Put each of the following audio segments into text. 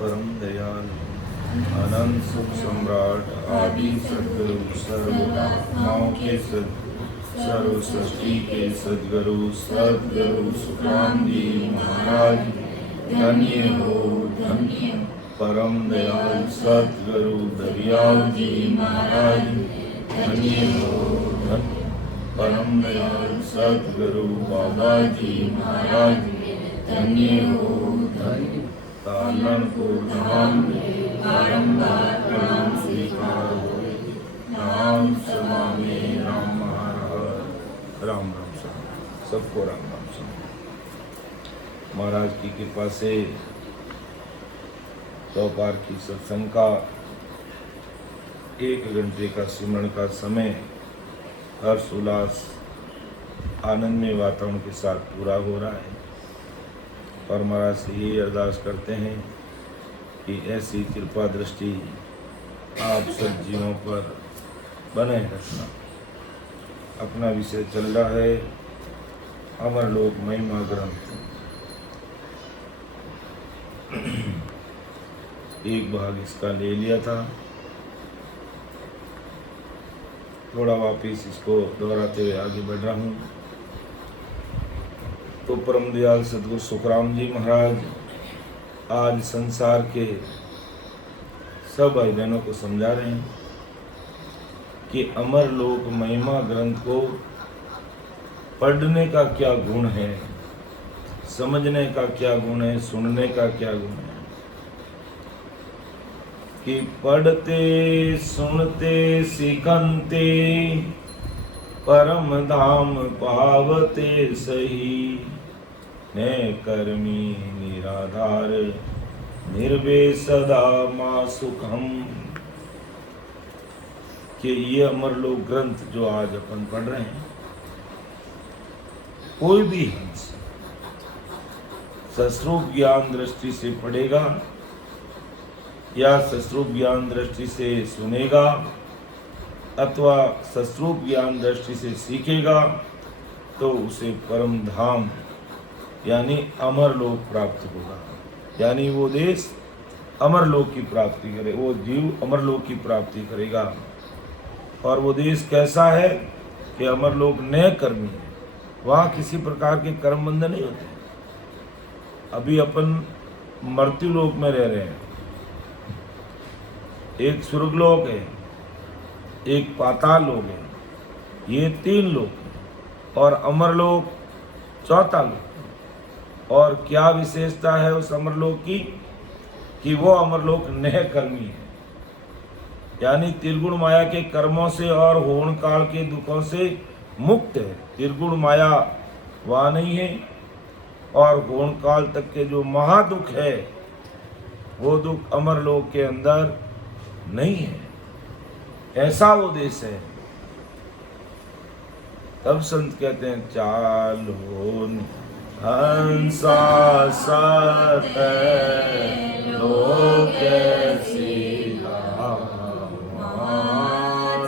परम दयाल अनंत सुख सम्राट आदि सद्गुरु सर्वोत्माओं के सर्व सृष्टि के सद्गुरु सद्गुरु सुखराम जी महाराज धन्य हो धन्य परम दयाल सद्गुरु दरियाल जी महाराज धन्य हो धन्य परम दयाल सद्गुरु बाबा जी महाराज धन्य हो धन्य पालनपुर धाम में बारंबार प्रणाम स्वीकार हो नाम समा में राम महाराज राम राम सबको राम राम महाराज की कृपा से दोपहर की सत्संग का 1 घंटे का सुमरण का समय हर्ष उल्लास आनंदमय वातावरण के साथ पूरा हो रहा है और महाराज से यही अरदास करते हैं कि ऐसी कृपा दृष्टि आप सब जीवों पर बनाए रखना। अपना विषय चल रहा है अमरलोक महिमा ग्रंथ। एक भाग इसका ले लिया था, थोड़ा वापिस इसको दोहराते हुए आगे बढ़ रहा हूँ। तो परम दयाल सद्गुरु सुखराम जी महाराज आज संसार के सब भाई बहनों को समझा रहे हैं कि अमरलोक महिमा ग्रंथ को पढ़ने का क्या गुण है, समझने का क्या गुण है, सुनने का क्या गुण है। कि पढ़ते सुनते सिखनते परम धाम पावते सही ने कर्मी निराधार निर्वे सदा माँ सुखम। कि ये अमरलोक ग्रंथ जो आज अपन पढ़ रहे हैं, कोई भी हंस सस्रूप ज्ञान दृष्टि से पढ़ेगा या सस्रूप ज्ञान दृष्टि से सुनेगा अथवा सस्रूप ज्ञान दृष्टि से सीखेगा तो उसे परम धाम यानी अमरलोक प्राप्त होगा। यानी वो देश अमरलोक की प्राप्ति करे, वो जीव अमरलोक की प्राप्ति करेगा। और वो देश कैसा है कि अमरलोक नए कर्मी है, वहाँ किसी प्रकार के कर्म बंध नहीं होते। अभी अपन मृत्यु लोक में रह रहे हैं, एक स्वर्गलोक है, एक पाताल लोक है, ये 3 लोक हैं और अमरलोक चौथा लोक। और क्या विशेषता है उस अमरलोक की कि वो अमरलोक नए कर्मी है, यानी त्रिगुण माया के कर्मों से और होण काल के दुखों से मुक्त है। त्रिगुण माया वहाँ नहीं है और होण काल तक के जो महादुख है वो दुख अमरलोक के अंदर नहीं है। ऐसा वो देश है। तब संत कहते हैं चालो हंसा सत लोक सीधा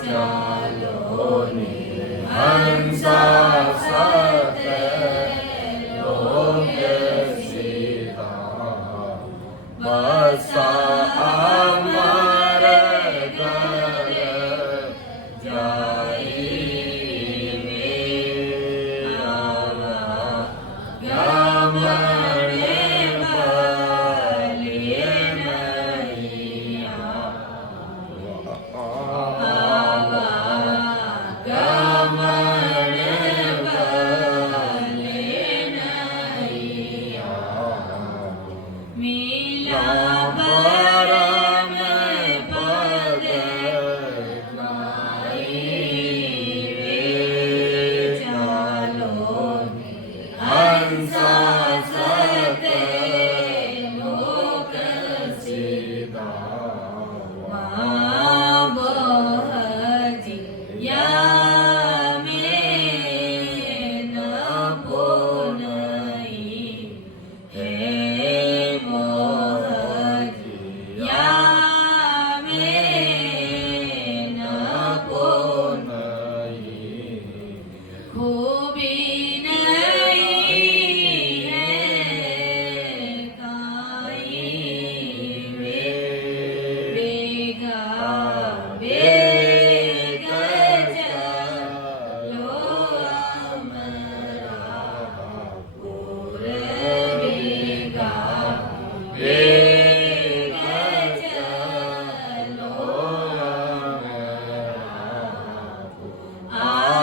चालो हंसा सत लोक सीधा बसा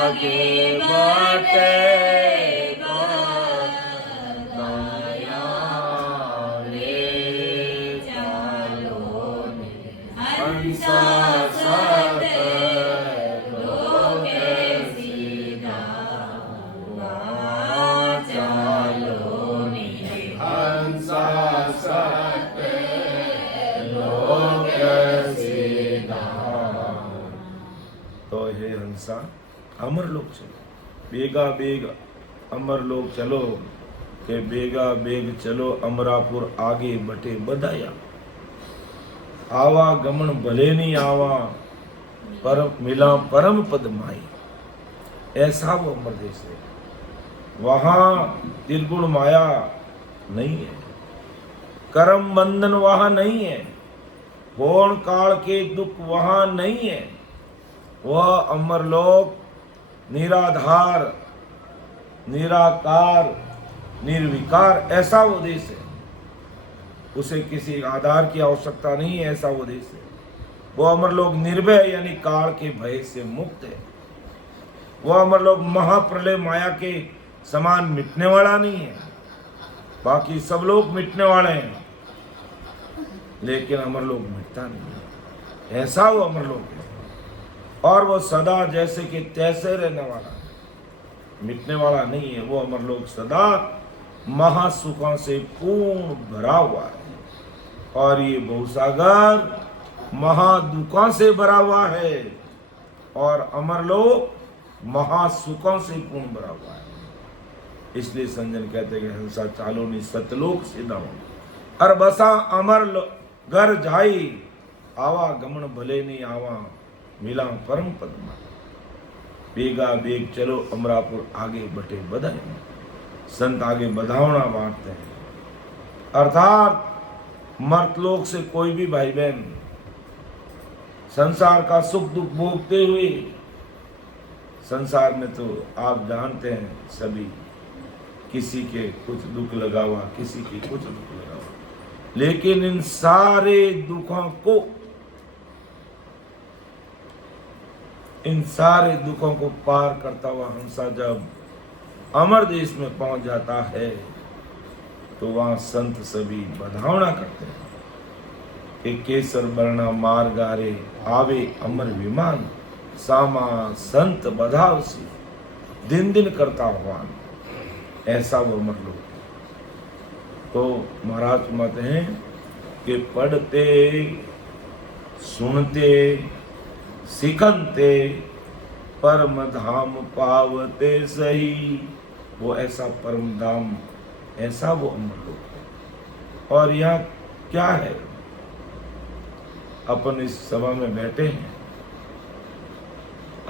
आगे बढ़े बधाया रे चालो ने हंसा सत लोके सीधा चालो ने हंसा सत लोके सीधा। तो हे हंसा अमर लोग चलो, बेगा बेग अमर लोग चलो के बेगा बेग चलो अमरापुर आगे बटे बधाया। आवा गमन भले नहीं आवा परम मिला परम पद माई। ऐसा वो अमर देश है, वहां त्रिगुण माया नहीं है, कर्म बंधन वहां नहीं है, होण काल के दुख वहां नहीं है। वह अमरलोक निराधार निराकार निर्विकार ऐसा वो देश है, उसे किसी आधार की आवश्यकता नहीं है, ऐसा वो देश है। वो अमरलोक निर्भय यानी काल के भय से मुक्त है। वो अमरलोक महाप्रलय माया के समान मिटने वाला नहीं है, बाकी सब लोग मिटने वाले हैं लेकिन अमरलोक मिटता नहीं है, ऐसा वो अमरलोक है। और वो सदा जैसे कि तैसे रहने वाला है, मिटने वाला नहीं है। वो अमरलोक सदा महासुखों से पूर्ण भरा हुआ है और ये बहुसागर महादुखों से भरा हुआ है और अमरलोक महासुखों से पूर्ण भरा हुआ है। इसलिए संजन कहते हैं कि हंसा चालो नहीं सतलोक सीधा और बसा अमर घर जाई। आवा गमन भले नहीं आवा मिला परम पद में। बेगा बेग चलो अमरापुर आगे बटे बधाई। संत आगे बधावना बांटते हैं, अर्थात मर्तलोक से कोई भी भाई बहन संसार का सुख दुख भोगते हुए, संसार में तो आप जानते हैं सभी, किसी के कुछ दुख लगा हुआ, किसी के कुछ दुख लगा हुआ, लेकिन इन सारे दुखों को पार करता हुआ हंसा जब अमर देश में पहुंच जाता है तो वहां संत सभी बधावना करते हैं कि केसर वर्णा मार्गारे आवे अमर विमान। सामा संत बधावसी दिन दिन करता आह्वान। ऐसा वो अमर लोग। तो महाराज कहते हैं कि पढ़ते सुनते सिखनते परम धाम पावते सही। वो ऐसा परम धाम, ऐसा वो अमर लोक है। और यहाँ क्या है, अपन इस सभा में बैठे हैं,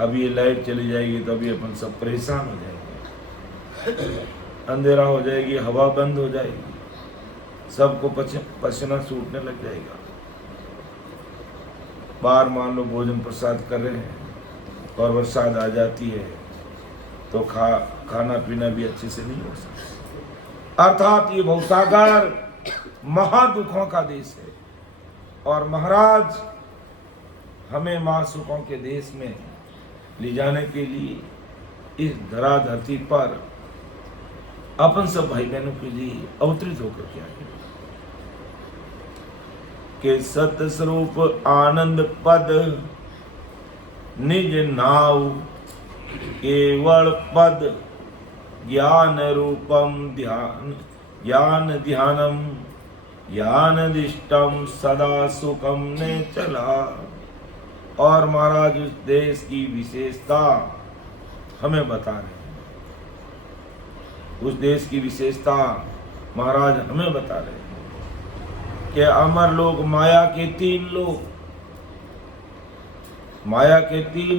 अब ये लाइट चली जाएगी तो अभी अपन सब परेशान हो जाएंगे, अंधेरा हो जाएगी, हवा बंद हो जाएगी, सबको पसीना छूटने लग जाएगा। बाहर मान लो भोजन प्रसाद कर रहे हैं और बरसात आ जाती है तो खाना पीना भी अच्छे से नहीं हो सकता। अर्थात ये भवसागर महादुखों का देश है और महाराज हमें महासुखों के देश में ले जाने के लिए इस धरा धरती पर अपन सब भाई बहनों के लिए अवतरित होकर के आए के सतस्वरूप आनंद पद निज नाव केवल पद ज्ञान रूपम ध्यान ज्ञान ध्यानम ज्ञानदिष्टम सदा सुखम ने चला। और महाराज उस देश की विशेषता हमें बता रहे हैं, उस देश की विशेषता महाराज हमें बता रहे हैं कि अमर लोग माया के तीन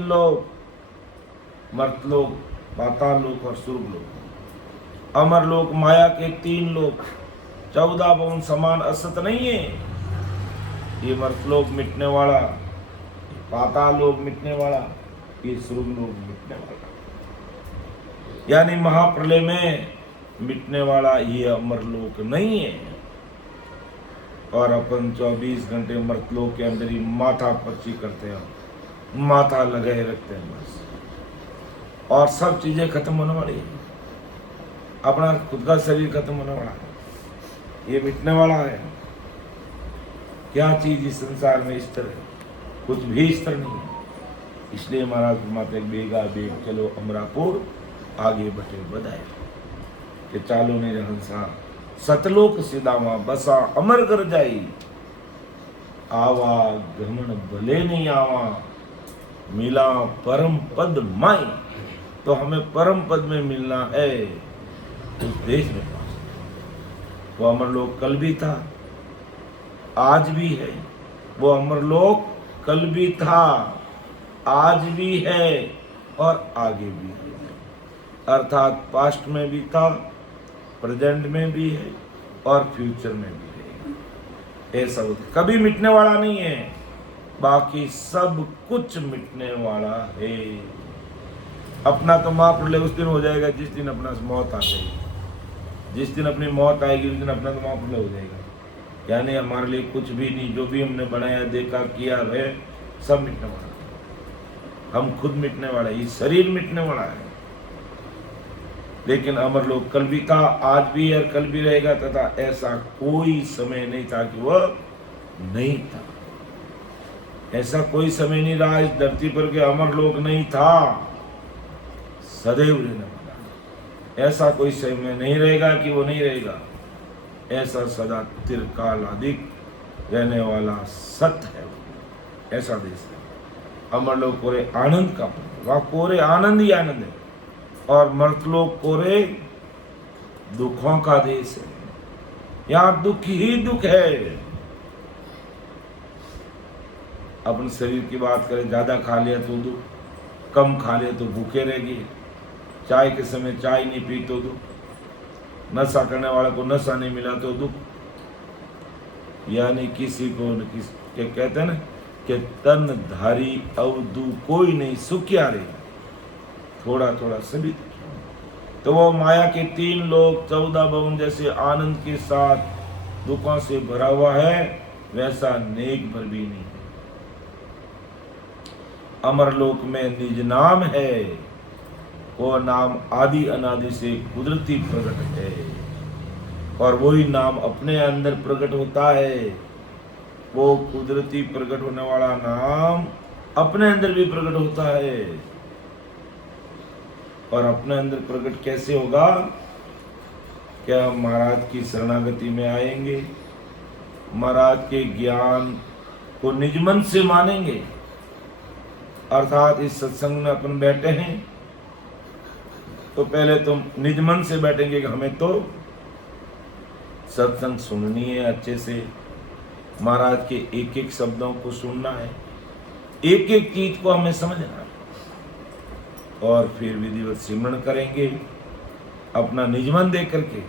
लोग, मर्तलोक, पाताल लोक और स्वर्गलोक। अमर लोक माया के तीन लोक, 14 भवन समान असत नहीं है। ये मर्तलोक मिटने वाला, पाताल लोक मिटने वाला, ये स्वर्गलोक मिटने वाला, यानी महाप्रलय में मिटने वाला ये अमरलोक नहीं है। और अपन 24 घंटे मर्तलोक के अंदर ही माथा पच्ची करते हैं, माथा लगाए रखते हैं बस। और सब चीजें खत्म होने वाली है। अपना खुद का शरीर खत्म होने वाला है, ये मिटने वाला है। क्या चीज इस संसार में स्थिर है? कुछ भी स्थिर नहीं है। इसलिए महाराज फरमाते बेगा बेग चलो अमरापुर, आगे बटे बधाए कि चालो ने हंसा सतलोक सिदावा बसा अमर कर जाई, आवा गमन भले नहीं आवा, मिला परम पद माई। तो हमें परम पद में मिलना है, उस देश में पहुंचना। वो अमरलोक कल भी था, आज भी है। वो अमरलोक कल भी था, आज भी है और आगे भी है। अर्थात पास्ट में भी था, प्रेजेंट में भी है और फ्यूचर में भी है। ऐसा कभी मिटने वाला नहीं है, बाकी सब कुछ मिटने वाला है। अपना तो महाप्रलय उस दिन हो जाएगा जिस दिन अपना मौत आ जाएगी। जिस दिन अपनी मौत आएगी उस दिन अपना तो महाप्रलय हो जाएगा। यानी हमारे लिए कुछ भी नहीं, जो भी हमने बनाया देखा किया है सब मिटने वाला है। हम खुद मिटने वाले, ये शरीर मिटने वाला है। लेकिन अमरलोक कल भी था, आज भी है और कल भी रहेगा, तथा ऐसा कोई समय नहीं था कि वह नहीं था। ऐसा कोई समय नहीं रहा इस धरती पर कि अमरलोक नहीं था, सदैव रहने वाला। ऐसा कोई समय नहीं रहेगा कि वो नहीं रहेगा। ऐसा सदा तिरकाल अधिक रहने वाला सत्य है, ऐसा देश है। अमरलोक कोरे आनंद का, वह कोरे आनंद ही आनंद है, और मर्तलोक कोरे दुखों का देश है। यहाँ दुख ही दुख है। अपन शरीर की बात करें, ज्यादा खा लिया तो दुख, कम खा लिया तो भूखे रहेगी। चाय के समय चाय नहीं पी तो दुख, नशा करने वाले को नशा नहीं मिला तो दुख। यानी किसी को क्या कहते हैं ना कि तन धारी अवधु कोई नहीं सुखिया रे, थोड़ा थोड़ा सभी। तो वो माया के 3 लोग 14 भवन जैसे आनंद के साथ दुखों से भरा हुआ है, वैसा नेक भर भी नहीं है। अमरलोक में निज नाम है, वो नाम आदि अनादि से कुदरती प्रकट है, और वही नाम अपने अंदर प्रकट होता है। वो कुदरती प्रकट होने वाला नाम अपने अंदर भी प्रकट होता है। और अपने अंदर प्रकट कैसे होगा? क्या महाराज की शरणागति में आएंगे, महाराज के ज्ञान को निज मन से मानेंगे। अर्थात इस सत्संग में अपन बैठे हैं तो पहले तो निज मन से बैठेंगे कि हमें तो सत्संग सुननी है, अच्छे से महाराज के एक एक शब्दों को सुनना है, एक एक चीज को हमें समझना है, और फिर विधिवत सिमरण करेंगे अपना निजमन दे करके।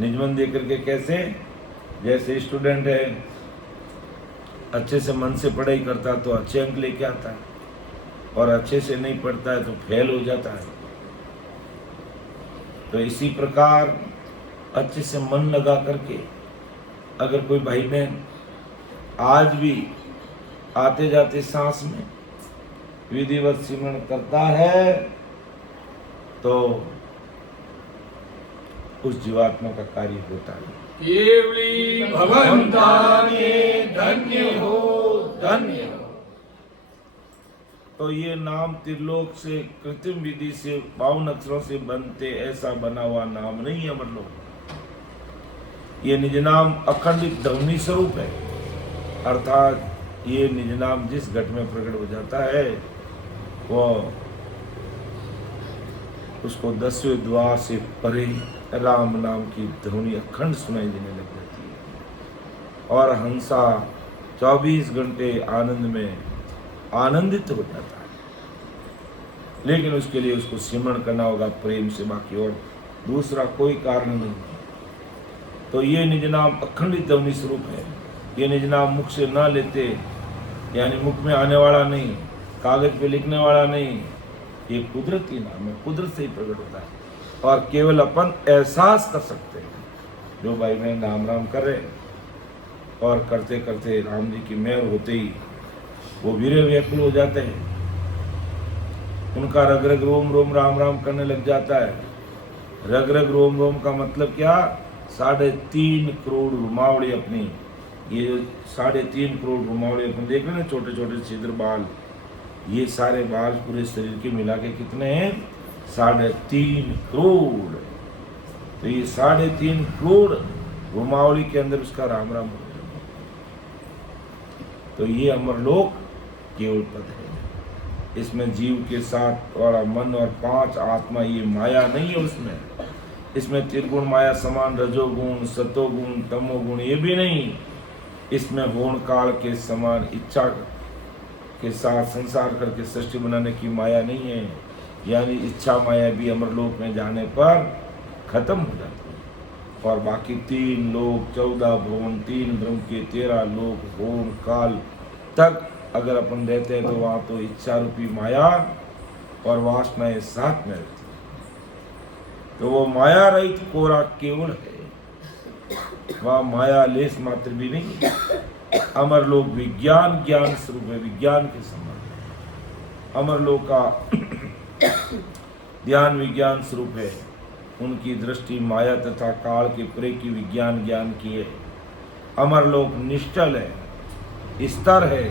निजमन दे करके कैसे? जैसे स्टूडेंट है, अच्छे से मन से पढ़ाई करता है तो अच्छे अंक लेके आता है, और अच्छे से नहीं पढ़ता है तो फेल हो जाता है। तो इसी प्रकार अच्छे से मन लगा करके अगर कोई भाई बहन आज भी आते जाते सांस में विधिवत सिमरण करता है तो उस जीवात्मा का कार्य होता है। केवली भवन्ताने धन्य हो, धन्य हो। तो ये नाम त्रिलोक से कृत्रिम विधि से 52 अक्षरों से बनते ऐसा बना हुआ नाम नहीं है अमरलोक। ये निज नाम अखंडित ध्वनि स्वरूप है, अर्थात ये निज नाम जिस घट में प्रकट हो जाता है वो उसको 10वें द्वार से परे राम नाम की ध्वनि अखंड सुनाई देने लग जाती है, और हंसा 24 घंटे आनंद में आनंदित हो जाता है। लेकिन उसके लिए उसको सिमरण करना होगा प्रेम से, बाकी और दूसरा कोई कारण नहीं। तो ये निज नाम अखंडित ध्वनि स्वरूप है। ये निज नाम मुख से ना लेते, यानी मुख में आने वाला नहीं, कागज पे लिखने वाला नहीं, ये कुदरती नाम है, कुदरत से ही प्रकट होता है, और केवल अपन एहसास कर सकते हैं। जो भाई बहन नाम राम कर रहे और करते करते राम जी की मेहर होते ही वो वीरे व्याकुल हो जाते हैं, उनका रग रग रोम रोम राम राम करने लग जाता है। रग रग रोम रोम का मतलब क्या? 3.5 करोड़ रुमावड़ी अपनी, ये 3.5 करोड़ रुमावड़ी अपन देख रहे हैं, छोटे छोटे छिद्र बाल, ये सारे बाल पूरे शरीर के मिला के कितने हैं? 3.5 करोड़। तो ये 3.5 करोड़ रुमावली के अंदर उसका राम राम हो गया। तो ये अमरलोक केवल पद है। इसमें जीव के साथ वाला मन और 5 आत्मा, ये माया नहीं है उसमें। इसमें त्रिगुण माया समान रजोगुण सतोगुण तमोगुण ये भी नहीं। इसमें होण काल के समान इच्छा के साथ संसार करके सृष्टि बनाने की माया नहीं है। यानी इच्छा माया भी अमरलोक में जाने पर खत्म हो जाती है। और बाकी 3 लोक 14 भुवन 3 ब्रह्म के 13 लोक होण काल तक अगर अपन रहते हैं तो वहाँ तो इच्छा रूपी माया और वासनाएं साथ में रहती है। तो वो माया रहित कोरा केवल है, वहाँ माया लेस मात्र भी नहीं। अमरलोक विज्ञान ज्ञान स्वरूप है, विज्ञान के समान। अमरलोक का ध्यान विज्ञान स्वरूप है। उनकी दृष्टि माया तथा काल के परे की विज्ञान ज्ञान की है। अमरलोक निश्चल है, स्थिर है,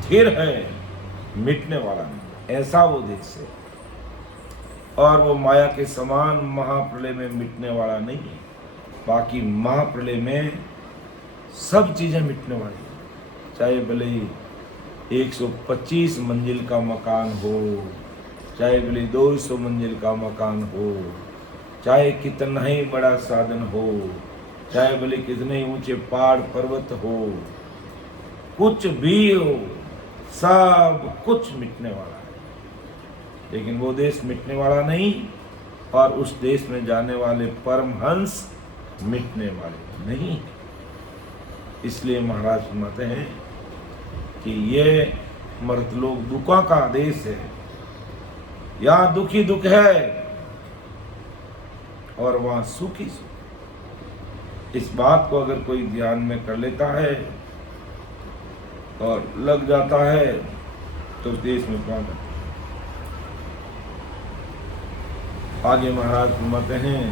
स्थिर है, मिटने वाला नहीं, ऐसा वो देश है। और वो माया के समान महाप्रलय में मिटने वाला नहीं है। बाकी महाप्रलय में सब चीजें मिटने वाली है। चाहे भले 125 मंजिल का मकान हो, चाहे भले 200 मंजिल का मकान हो, चाहे कितना ही बड़ा साधन हो, चाहे भले कितने ही ऊंचे पहाड़ पर्वत हो, कुछ भी हो, सब कुछ मिटने वाला है। लेकिन वो देश मिटने वाला नहीं, और उस देश में जाने वाले परमहंस मिटने वाले नहीं। इसलिए महाराज फरमाते हैं कि ये मर्तलोक दुखों का देश है। यहाँ दुखी दुख है और वहाँ सुखी सुख। इस बात को अगर कोई ध्यान में कर लेता है और लग जाता है तो उस देश में पहुंच जाता है। आगे महाराज फरमाते हैं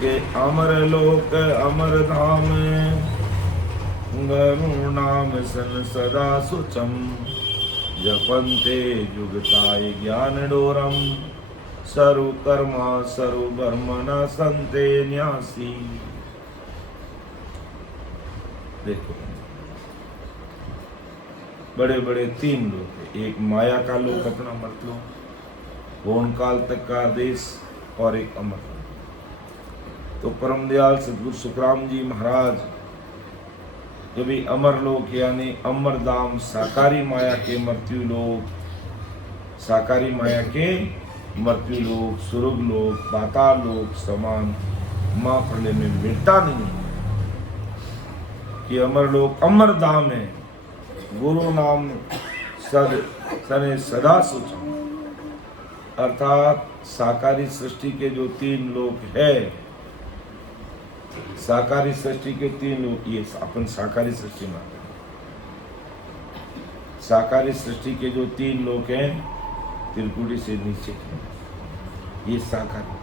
कि अमर लोक अमर धाम गरुण नाम सन सदा सुचम जपन्ते जुगताय ज्ञान डोरम सरु कर्मा सरु ब्रह्मणा संते न्यासी। देखो बड़े बड़े 3 लोग हैं। एक माया का लोक अपना मतलब होण काल तक का देश, और एक अमर। तो परम दयाल सदगुरु सुखराम जी महाराज कभी अमर लोक यानी अमर धाम साकारी माया के मृत्यु लोक, साकारी माया के मृत्यु लोक, स्वर्ग लोक, पाताल लोक समान महाप्रलय में मिटता नहीं कि अमर लोक अमर धाम है। गुरु नाम सने सदा सुच, अर्थात साकारी सृष्टि के जो 3 लोक है, साकारी सृष्टि के 3 लोक, ये अपन साकारी सृष्टि में, साकारी सृष्टि के जो 3 लोक हैं त्रिपुटी से नीचे के, ये साकारी।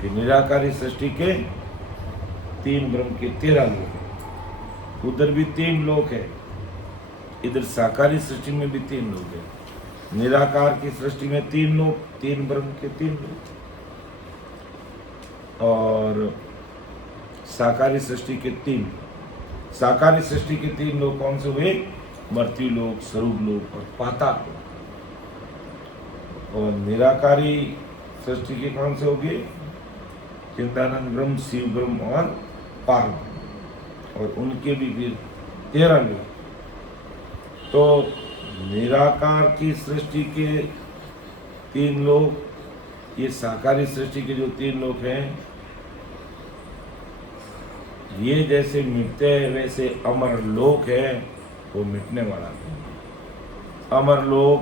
फिर निराकारी सृष्टि के 3 ब्रह्म के 13 लोक हैं। उधर भी 3 लोक है, इधर साकारी सृष्टि में भी 3 लोक है। निराकार की सृष्टि में 3 लोक, 3 ब्रह्म के 3 लोक, और साकारी सृष्टि के 3। साकारी सृष्टि के 3 लोक कौन से हुए? मृत्यु लोक, स्वरूप लोक और पाताल लोक। और निराकारी सृष्टि के कौन से हो गए? चिंतानंद ब्रह्म, शिव ब्रह्म और पार ब्रह्म, और उनके भी फिर 13 लोक। तो निराकार की सृष्टि के 3 लोक, ये साकारी सृष्टि के जो 3 लोक हैं, ये जैसे मिटते हैं वैसे अमर लोक है वो मिटने वाला है। अमर लोक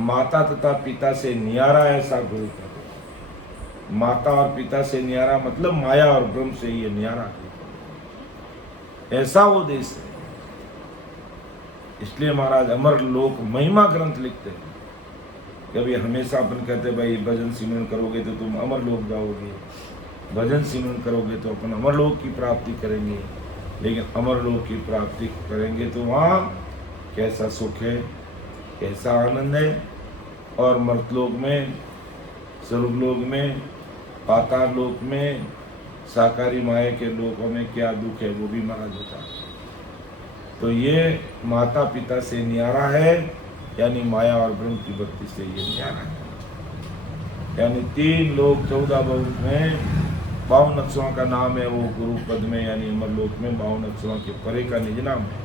माता तथा पिता से न्यारा, ऐसा गुरु कहते। माता और पिता से न्यारा मतलब माया और ब्रह्म से ये न्यारा, ऐसा वो देश है। इसलिए महाराज अमर लोक महिमा ग्रंथ लिखते हैं। कभी हमेशा अपन कहते भाई भजन सिमरन करोगे तो तुम अमर लोक जाओगे, भजन सिमरन करोगे तो अपन अमर लोक की प्राप्ति करेंगे। लेकिन अमर लोक की प्राप्ति करेंगे तो वहाँ कैसा सुख है, कैसा आनंद है, और मर्तलोक में, स्वर्गलोक में, पाताल लोक में, साकारी माया के लोकों में क्या दुख है वो भी महाराज होता है। तो ये माता पिता से न्यारा है, यानी माया और ब्रह्म की भक्ति से ये न्यारा है। यानी 3 लोक 14 बहुत में 52 अक्षरों का नाम है वो गुरु पद में, यानी अमरलोक में 52 अक्षरों के परे का निज नाम है।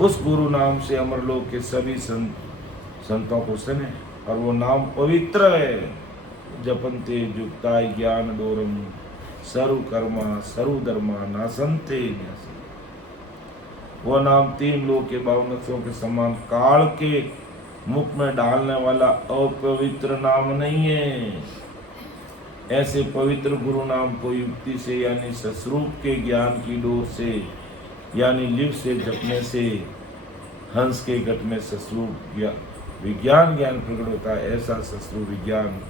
उस गुरु नाम से अमरलोक के सभी संतों को सुने, और वो नाम पवित्र है। जपन्ते जुक्ताय ज्ञान डोरम सरु कर्मा सरु धर्मा नासंते न्यासी। वो नाम 3 लोक के 52 अक्षरों के समान काल के मुख में डालने वाला अपवित्र नाम नहीं है। ऐसे पवित्र गुरु नाम को युक्ति से, यानी सस्वरूप के ज्ञान की डोर से, यानी लिव से जपने से हंस के घट में सस्वरूप विज्ञान ज्ञान प्रकट होता है। ऐसा सस्वरूप विज्ञान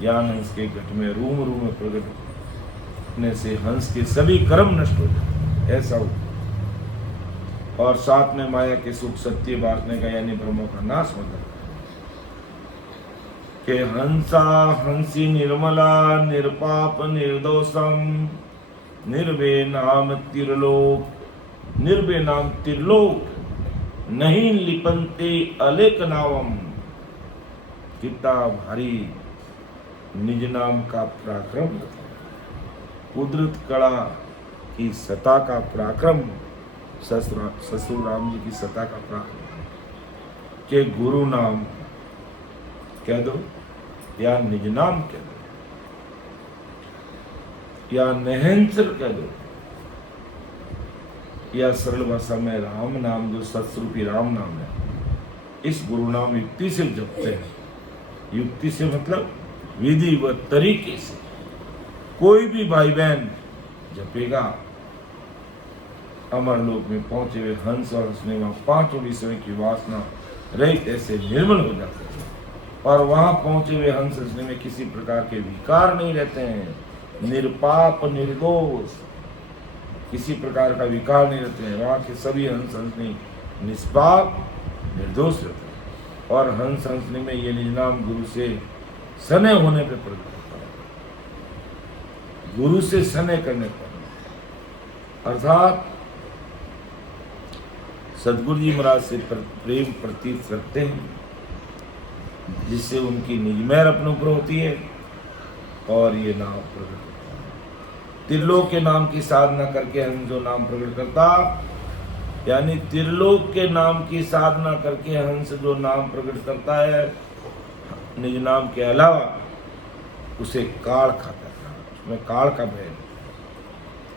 ज्ञान हंस के घट में रूम रूम में प्रकट होने से हंस के सभी कर्म नष्ट हो जाते, ऐसा हो। और साथ में माया के सुख सत्य बांटने का, यानी भ्रमों का नाश हो जाता है। के हंसा हंसी निर्मला निरपाप निर्दोषम निर्वे नाम त्रिलोक, निर्वे नाम त्रिलोक नहीं लिपंते अलेक नावम। कितना भारी निज नाम का पराक्रम, कुदरत कला की सता का पराक्रम, ससुर राम जी की सता का पराक्रम के गुरु नाम कह दो, या निज नाम कह दो, या नहंसर कह दो, या सरल भाषा में राम नाम, जो सत्स्वरूपी राम नाम है। इस गुरु नाम युक्ति से जपते हैं। युक्ति से मतलब विधि व तरीके से। कोई भी भाई बहन जपेगा, अमरलोक में पहुंचे हुए हंस और हंसने वहां 5 विषयों की वासना रहित ऐसे निर्मल हो जाते हैं। और वहां पहुंचे हुए हंस हंसने में किसी प्रकार के विकार नहीं रहते हैं। निरपाप निर्दोष, किसी प्रकार का विकार नहीं रहते हैं। वहाँ के सभी हंस हंसनी निष्पाप निर्दोष रहते हैं। और हंस हंसने में ये निज नाम गुरु से सने होने पे प्रकट होता है, गुरु से सने करने पर, अर्थात सदगुरु जी महाराज से प्रेम प्रतीत करते हैं, जिससे उनकी निजमैर अपने ऊपर होती है और ये नाम प्रकट होता है। त्रिलोक के नाम की साधना करके हम जो नाम प्रकट करता, यानी त्रिलोक के नाम की साधना करके हंस जो नाम प्रकट करता है निज नाम के अलावा, उसे काल खाता था, उसमें काल का भेद।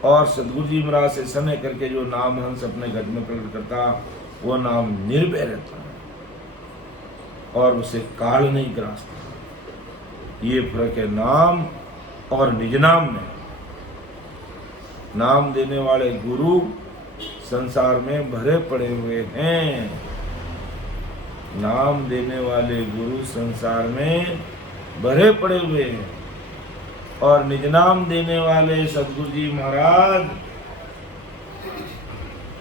और सदगुरु जी महाराज से समय करके जो नाम हंस अपने घट में प्रकट करता, वो नाम निर्भय रहता है और उसे काल नहीं ग्रासता। ये फर्क है नाम और निज नाम में। नाम देने वाले गुरु संसार में भरे पड़े हुए हैं। नाम देने वाले गुरु संसार में भरे पड़े हुए हैं। और निज नाम देने वाले सदगुरु जी महाराज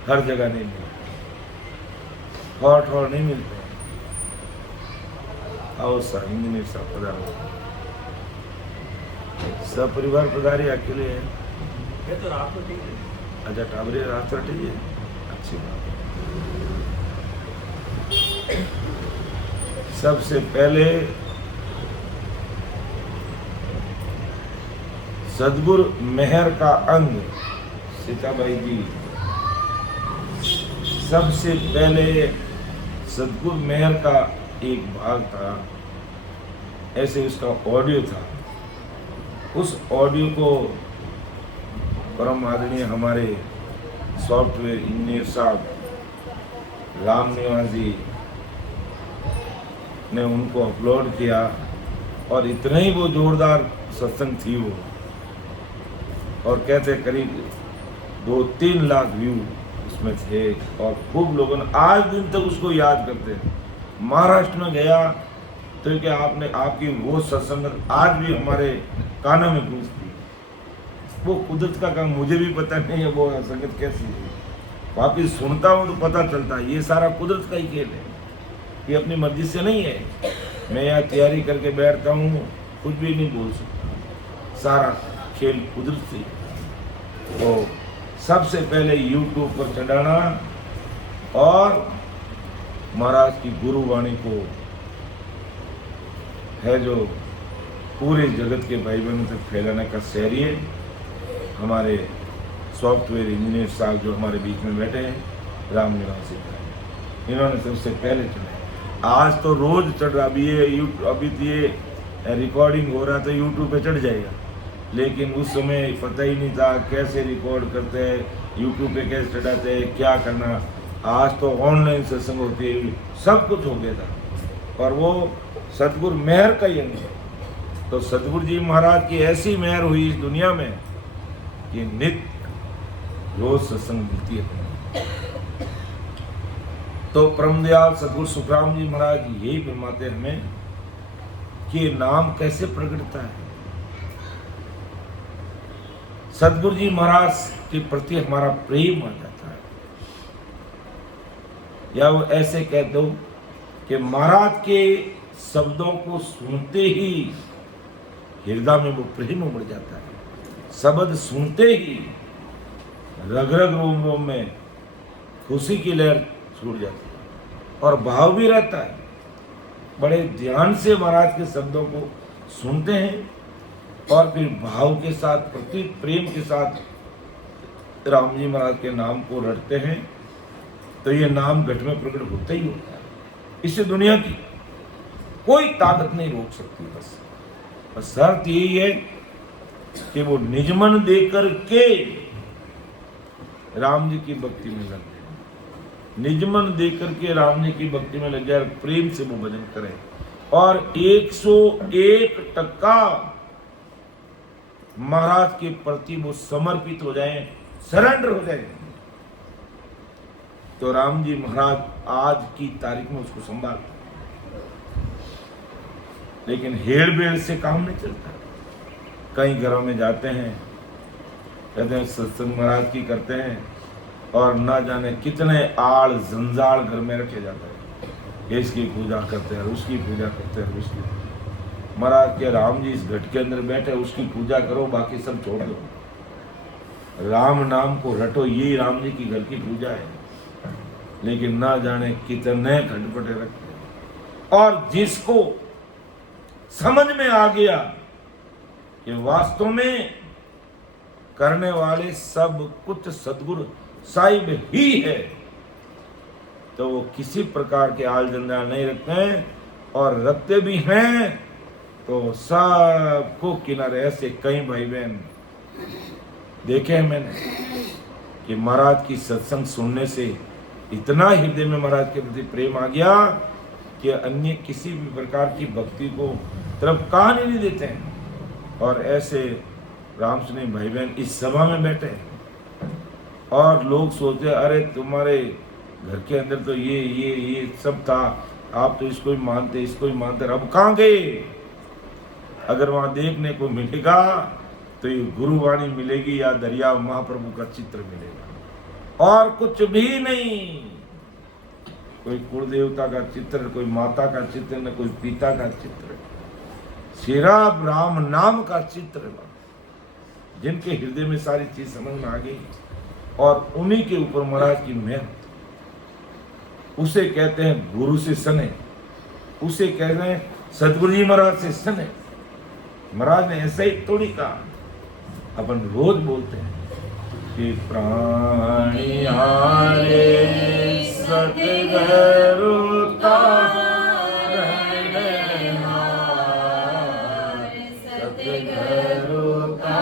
हर जगह नहीं मिलते, ठौर नहीं मिलते। आओ साहिंदी सब पधारो, सब परिवार पधारे, अकेले हैं। ये तो रात को ठीक है। अच्छा टाबरे रात को ठीक है, अच्छी बात। सबसे पहले सदगुरु मेहर का अंग सीताबाई जी, सबसे पहले सदगुरु मेहर का एक भाग था, ऐसे उसका ऑडियो था। उस ऑडियो को परम आदरणीय हमारे सॉफ्टवेयर इंजीनियर साहब राम निवासी ने उनको अपलोड किया, और इतना ही वो जोरदार सत्संग थी वो, और कहते करीब 2-3 लाख व्यू उसमें उसमें थे और खूब लोगों ने आज दिन तक उसको याद करते हैं। महाराष्ट्र में गया तो क्या आपने आपकी वो सत्संग आज भी हमारे कानों में गूंजती है। वो कुदरत का काम, मुझे भी पता नहीं है वो संगत कैसी है, वापिस सुनता हूँ तो पता चलता है ये सारा कुदरत का ही खेल है, ये अपनी मर्जी से नहीं है। मैं यहाँ तैयारी करके बैठता हूँ, कुछ भी नहीं बोल सकता, सारा खेल कुदरत से है। तो सबसे पहले यूट्यूब पर चढ़ाना और महाराज की गुरुवाणी को है जो पूरे जगत के भाई बहनों तक फैलाने का शहरिये हमारे सॉफ्टवेयर इंजीनियर साहब जो हमारे बीच में बैठे हैं, राम निवासी भाई, इन्होंने सबसे पहले चढ़ाया। आज तो रोज चढ़ रहा, अभी ये रिकॉर्डिंग हो रहा तो यूट्यूब पे चढ़ जाएगा, लेकिन उस समय पता ही नहीं था कैसे रिकॉर्ड करते हैं, यूट्यूब पे कैसे चढ़ाते हैं, क्या करना। आज तो ऑनलाइन सत्संग होती है, सब कुछ हो गया था और वो सतगुरु मेहर का ही अंग है। तो सतगुरु जी महाराज की ऐसी मेहर हुई इस दुनिया में कि नित्य रोज सत्संग मिलती है। तो परमदयाल सतगुरु सुखराम जी महाराज यही फरमाते हमें कि नाम कैसे प्रकटता है। सतगुरु जी महाराज के प्रति हमारा प्रेम आ जाता है, या वो ऐसे कह दो कि महाराज के शब्दों को सुनते ही हृदय में वो प्रेम उमड़ जाता है। शब्द सुनते ही रग रग रोम रोम में खुशी की लहर छूट जाती है और भाव भी रहता है। बड़े ध्यान से महाराज के शब्दों को सुनते हैं और फिर भाव के साथ, प्रति प्रेम के साथ राम जी महाराज के नाम को रटते हैं, तो ये नाम घट में प्रकट होता ही होता है। इसे दुनिया की कोई ताकत नहीं रोक सकती। बस शर्त यही है कि वो निजमन देकर के राम जी की भक्ति में लग जाए, निजमन देकर के राम जी की भक्ति में लग जाए, प्रेम से वो भजन करें और 101% महाराज के प्रति वो समर्पित हो जाएं, सरेंडर हो जाएं, तो राम जी महाराज आज की तारीख में उसको संभालते। लेकिन हेड़ बेड़ से काम नहीं चलता। कई घरों में जाते हैं, कहते हैं सत्संग महाराज की करते हैं और ना जाने कितने आड़ जंजाल घर में रखे जाते हैं। इसकी पूजा करते हैं, उसकी पूजा करते हैं, उसकी। महाराज के राम जी इस घट के अंदर बैठे, उसकी पूजा करो, बाकी सब छोड़ दो। राम नाम को रटो, यही राम जी की घर की पूजा है। लेकिन ना जाने कितने खटपटे रखते। और जिसको समझ में आ गया कि वास्तव में करने वाले सब कुछ सतगुरु साहिब ही है, तो वो किसी प्रकार के आल जंजाल नहीं रखते हैं, और रखते भी हैं तो सबको किनारे। ऐसे कई भाई बहन देखे हैं मैंने कि महाराज की सत्संग सुनने से इतना हृदय में महाराज के प्रति प्रेम आ गया कि अन्य किसी भी प्रकार की भक्ति को तरफ कान ही नहीं देते हैं। और ऐसे राम सुनी भाई बहन इस सभा में बैठे और लोग सोचते अरे तुम्हारे घर के अंदर तो ये सब था, आप तो इसको ही मानते, इसको ही मानते, अब कहाँ गए? अगर वहां देखने को मिलेगा तो ये गुरुवाणी मिलेगी या दरिया महाप्रभु का चित्र मिलेगा, और कुछ भी नहीं। कोई कुल देवता का चित्र, कोई माता का चित्र, न कोई पिता का चित्र, सिर्फ राम नाम का चित्र। जिनके हृदय में सारी चीज समझ में आ गई और उन्हीं के ऊपर महाराज की मेहर, उसे कहते हैं गुरु से सने, उसे कहते हैं सतगुरु जी महाराज से सने। महाराज ने ऐसा ही थोड़ी कहा, अपन रोज बोलते हैं कि प्राणी हारे सतगुरु का सतगुरु का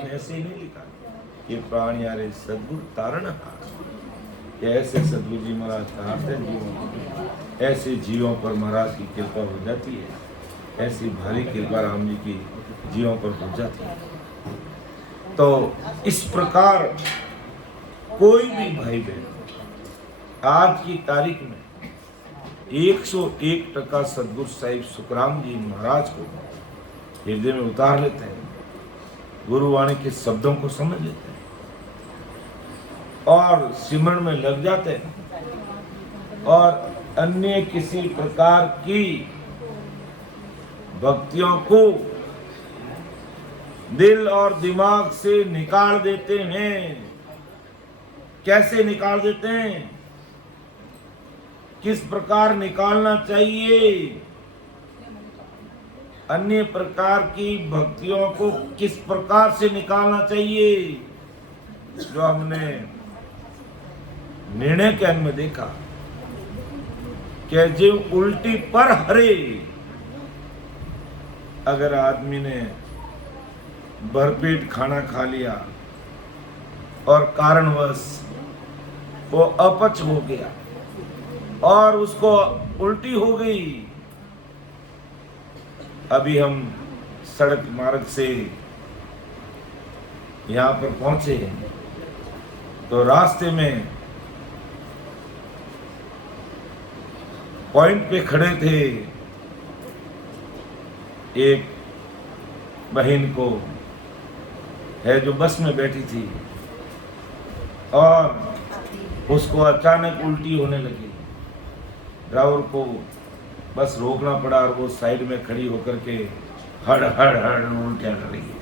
ने ऐसे ही नहीं लिखा, ये प्राण यारे सदगुरु तारण हार। ऐसे सदगुरु जी महाराज तारते जीवों को, ऐसे जीवों पर महाराज की कृपा हो जाती है, ऐसी भारी कृपा राम जी की जीवों पर हो जाती है। तो इस प्रकार कोई भी भाई बहन आज की तारीख में 101% सदगुरु साहिब सुखराम जी महाराज को हृदय में उतार लेते हैं, गुरुवाणी के शब्दों को समझ लेते हैं और सिमरन में लग जाते हैं और अन्य किसी प्रकार की भक्तियों को दिल और दिमाग से निकाल देते हैं। कैसे निकाल देते हैं, किस प्रकार निकालना चाहिए, अन्य प्रकार की भक्तियों को किस प्रकार से निकालना चाहिए, जो हमने निर्णय के अंग में देखा कि जीव उल्टी पर हरे। अगर आदमी ने भरपेट खाना खा लिया और कारणवश वो अपच हो गया और उसको उल्टी हो गई। अभी हम सड़क मार्ग से यहाँ पर पहुंचे तो रास्ते में पॉइंट पे खड़े थे, एक बहन को है जो बस में बैठी थी और उसको अचानक उल्टी होने लगी। ड्राइवर को बस रोकना पड़ा और वो साइड में खड़ी होकर के हड़ हड़ हड़ उल्टियाँ कर रही है।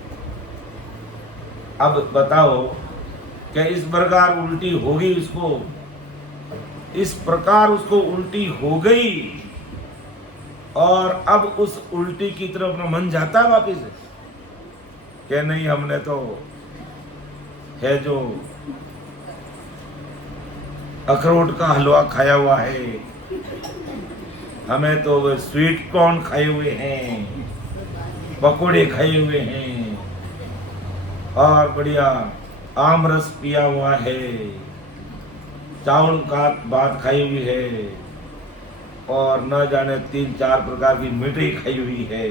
अब बताओ क्या इस प्रकार उल्टी होगी उसको, इस प्रकार उसको उल्टी हो गई और अब उस उल्टी की तरफ अपना मन जाता है वापिस क्या नहीं, हमने तो है जो अखरोट का हलवा खाया हुआ है, हमें तो स्वीट कॉर्न खाए हुए हैं, पकोड़े खाए हुए हैं और बढ़िया आम रस पिया हुआ है, चावल का भात खाई हुई है और न जाने 3-4 प्रकार की मिठाई खाई हुई है।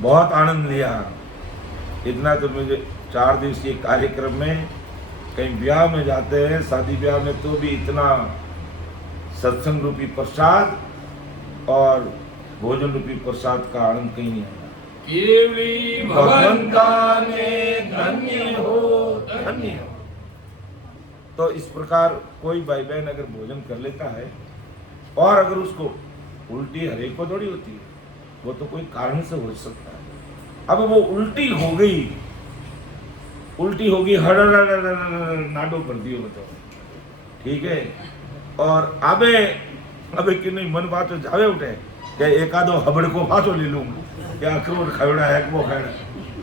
बहुत आनंद लिया। इतना तो मुझे 4 दिवसीय कार्यक्रम में कहीं ब्याह में जाते हैं, शादी ब्याह में, तो भी इतना सत्संग रूपी प्रसाद और भोजन रूपी प्रसाद का आनंद कहीं नहीं आता। केवली भगवंता ने धन्य हो, धन्य हो। तो इस प्रकार कोई भाई बहन अगर भोजन कर लेता है और अगर उसको उल्टी हरेक को थोड़ी होती है, वो तो कोई कारण से हो सकता है। अब वो उल्टी हो गई, उल्टी होगी, हड़ नाडो कर दियो बताओ, ठीक है। और अबे कि नहीं मन बात तो जावे उठे क्या एकादो हबड़ को फांसो ले लूँ, क्या अखरोट खावड़ा है वो खावड़ा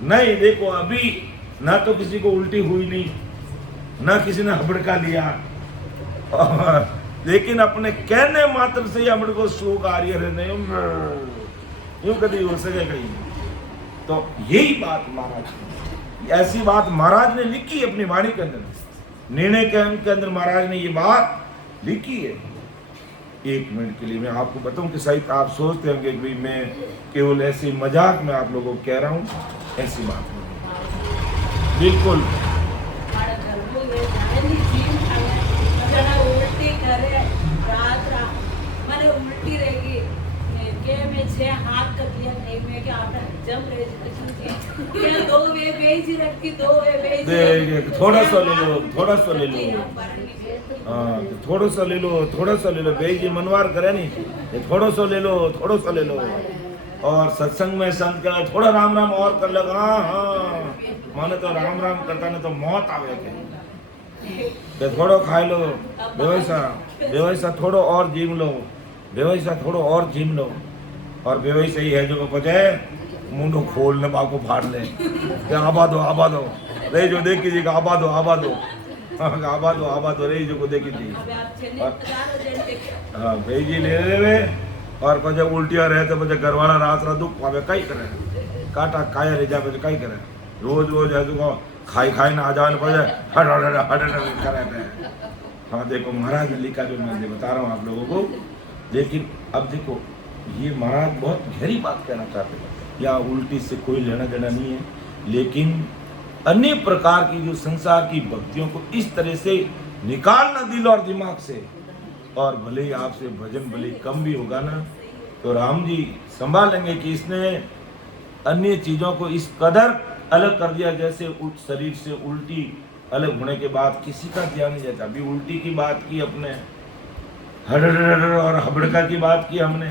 नहीं। देखो अभी ना तो किसी को उल्टी हुई नहीं, ना किसी ने हबड़का लिया, लेकिन अपने कहने मात्र से ही हबड़ को सूख आ रही है, नहीं यूं कभी हो सके कहीं। तो यही बात महाराज, ऐसी बात महाराज ने लिखी अपनी वाणी के अंदर, निर्णय के अंदर महाराज ने ये बात लिखी है। 1 मिनट के लिए मैं आपको बताऊं कि शायद आप सोचते होंगे कि मैं केवल ऐसे मजाक में आप लोगों को कह रहा हूं, ऐसी बात नहीं, बिल्कुल उल्टी रहेगी के मैं 6 हाथ कर दिया नहीं मैं क्या आता जम रहे के 2 वे बेच रखी 2 वे बेच थोड़ा सा ले लो, थोड़ा सा ले लो, हाँ थोड़ा सा ले लो, थोड़ा सा ले लो, बेच जी मनवार करे नहीं, ये थोड़ा सा ले लो, थोड़ा सा ले लो। और सत्संग में संत का थोड़ा राम राम और कर लगा, हाँ माने तो राम राम करता नहीं तो मौत आवे के थोड़ो खाई लो, बेवैसा थोड़ो और जीम लो, बेवैसा थोड़ो और जीम लो। और बेवैसा ही है जो पचे मुंडो खोल ने बाको फाड़ ले, आबा दो रे जो देख कीजिएगा, आबा दो रे जो को देखी थी। हाँ भाई जी ले ले और पचे उल्टिया रहे तो पचे घरवाला रात दुख पावे कई करे, काटा काया रे जा पचे कई करे। रोज रोज ऐसे को खाई खाई ना आ जाने पड़ जाए हट कराते हैं। हाँ देखो महाराज ने लिखा जो मैं बता रहा हूँ आप लोगों को। लेकिन अब देखो ये महाराज बहुत गहरी बात कहना चाहते हैं, या उल्टी से कोई लेना देना नहीं है, लेकिन अन्य प्रकार की जो संसार की भक्तियों को इस तरह से निकालना दिल और दिमाग से, और भले ही आपसे भजन भले कम भी होगा ना तो राम जी संभालेंगे कि इसने अन्य चीजों को इस कदर अलग कर दिया, जैसे शरीर से उल्टी अलग होने के बाद किसी का ध्यान नहीं जाता। अभी उल्टी की बात की अपने, हड़ और हबड़का की बात की हमने,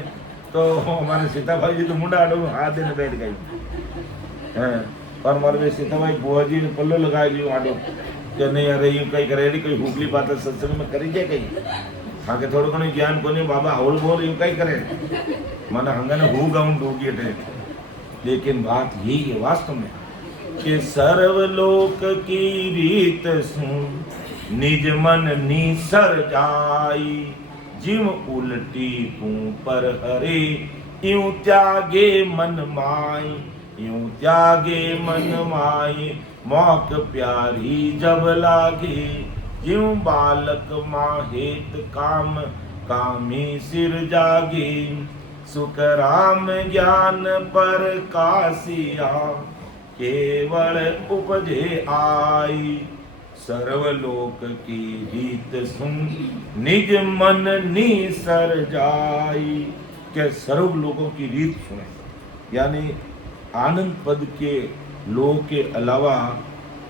तो हमारे सीता भाई जी तो मुंडा आडो हाथ देने बैठ गई हैं, और हमारे सीता भाई बुआ जी ने पल्लो लगाए जी आडो कि नहीं अरे यूं कहीं करे कोई हुगली बात सत्संग में करी जाए कहीं हाँ के थोड़ा को ज्ञान को नहीं बाबा हौल बोल यूं कहीं करे माना हंगा हु गाउन डूगी अटे। लेकिन बात यही है वास्तव में कि सर्वलोक की रीत सुन निज मन नीसर जाई, जिम उल्टी पुं पर हरे यूं त्यागे मन माई, यूं त्यागे मन माई मौक प्यारी जब लागे, ज्यों बालक माहेत काम कामी सिर जागे, सुख राम ज्ञान पर कासिया केवल उपजे आई, सर्वलोक की रीत सुन निज मन निसर जाई। के सर्व लोगों की रीत सुने, यानी आनंद पद के लोक के अलावा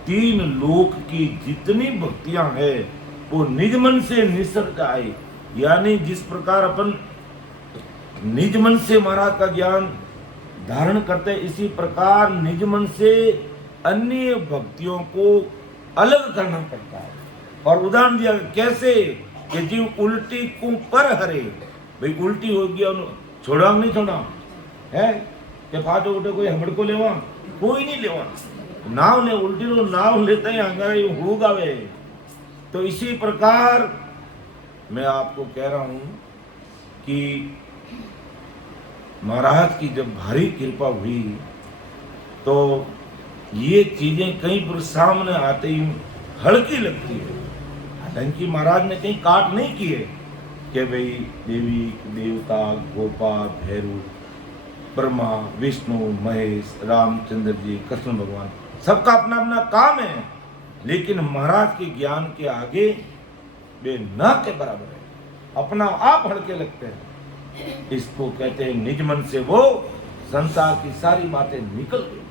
तीन लोक की जितनी भक्तियां है वो निज मन से निसर जाए। यानी जिस प्रकार अपन निज मन से महाराज का ज्ञान धारण करते हैं, इसी प्रकार निज मन से अन्य भक्तियों को अलग करना पड़ता है। और उदाहरण दिया कैसे कि जीव उल्टी को पर हरे, भाई उल्टी हो गया छोड़ा नहीं छोड़ा है कि फाटो उठे कोई हबड़ को लेवा कोई नहीं लेवा, नाव ले उल्टी लो नाव लेते हैं अंगारे हो गावे। तो इसी प्रकार मैं आपको कह रहा हूं कि महाराज की जब भारी कृपा हुई तो ये चीजें कहीं पर सामने आते ही हल्की लगती है। हालांकि महाराज ने कहीं काट नहीं किए कि भाई देवी देवता गोपाल भैरव ब्रह्मा विष्णु महेश रामचंद्र जी कृष्ण भगवान सबका अपना अपना काम है, लेकिन महाराज के ज्ञान के आगे वे न के बराबर है, अपना आप हल्के लगते हैं। इसको कहते हैं निज मन से वो संसार की सारी बातें निकल गई।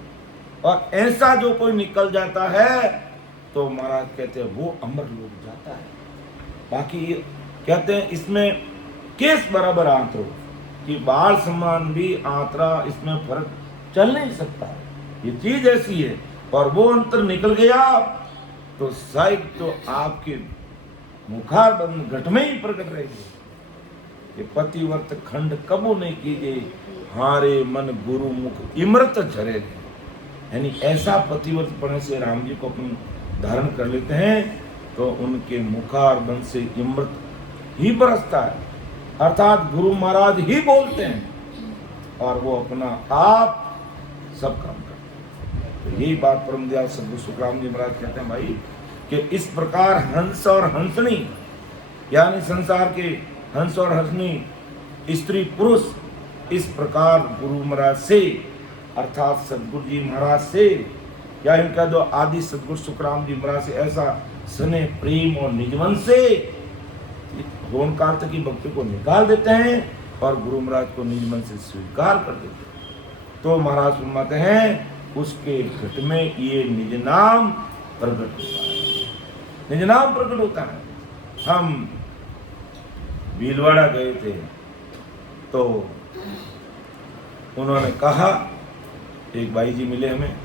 और ऐसा जो कोई निकल जाता है तो महाराज कहते हैं वो अमर लोक जाता है। बाकी कहते हैं इसमें केस बराबर आंतरो कि बाल समान भी आंतरा, इसमें फर्क चल नहीं सकता। ये चीज ऐसी है और वो अंतर निकल गया तो शायद तो आपके मुखार बंद घट में ही प्रकट रहेगी कि पतिव्रत खंड कबू नहीं कीजिए, हारे मन गुरु मुख इमृत झरे। यानी ऐसा पतिव्रत पढ़ने से राम जी को अपन धारण कर लेते हैं तो उनके मुखार बंद से इमृत ही बरसता है, अर्थात गुरु महाराज ही बोलते हैं और वो अपना आप सब काम करते हैं। तो यही बात परम दयाल सद्गुरु सुखराम जी महाराज कहते हैं भाई कि इस प्रकार हंस और हंसनी यानी संसार के हंस और हंसनी स्त्री पुरुष इस प्रकार गुरु महाराज से अर्थात सद्गुरु जी महाराज से या इनका जो आदि सद्गुरु सुखराम जी महाराज से ऐसा स्नेह प्रेम और निजमन से ओंकार की भक्ति को निकाल देते हैं और गुरु महाराज को निज मन से स्वीकार कर देते हैं। तो महाराज फरमाते हैं उसके घट में ये निज नाम प्रकट होता है, निज नाम प्रकट होता है। हम भीलवाड़ा गए थे तो उन्होंने कहा, एक भाई जी मिले हमें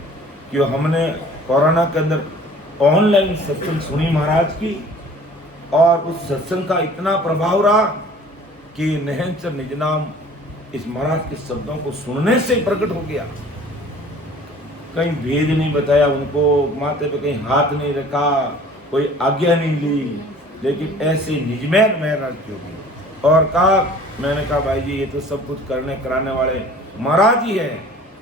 कि हमने कोरोना के अंदर ऑनलाइन सत्संग सुनी महाराज की और उस सत्संग का इतना प्रभाव रहा कि नहनचर निज नाम इस महाराज के शब्दों को सुनने से प्रकट हो गया। कहीं भेद नहीं बताया उनको, माथे पे कहीं हाथ नहीं रखा, कोई आज्ञा नहीं ली, लेकिन ऐसे निजमैन महाराज की होगी। और कहा, मैंने कहा भाई जी ये तो सब कुछ करने कराने वाले महाराज ही है।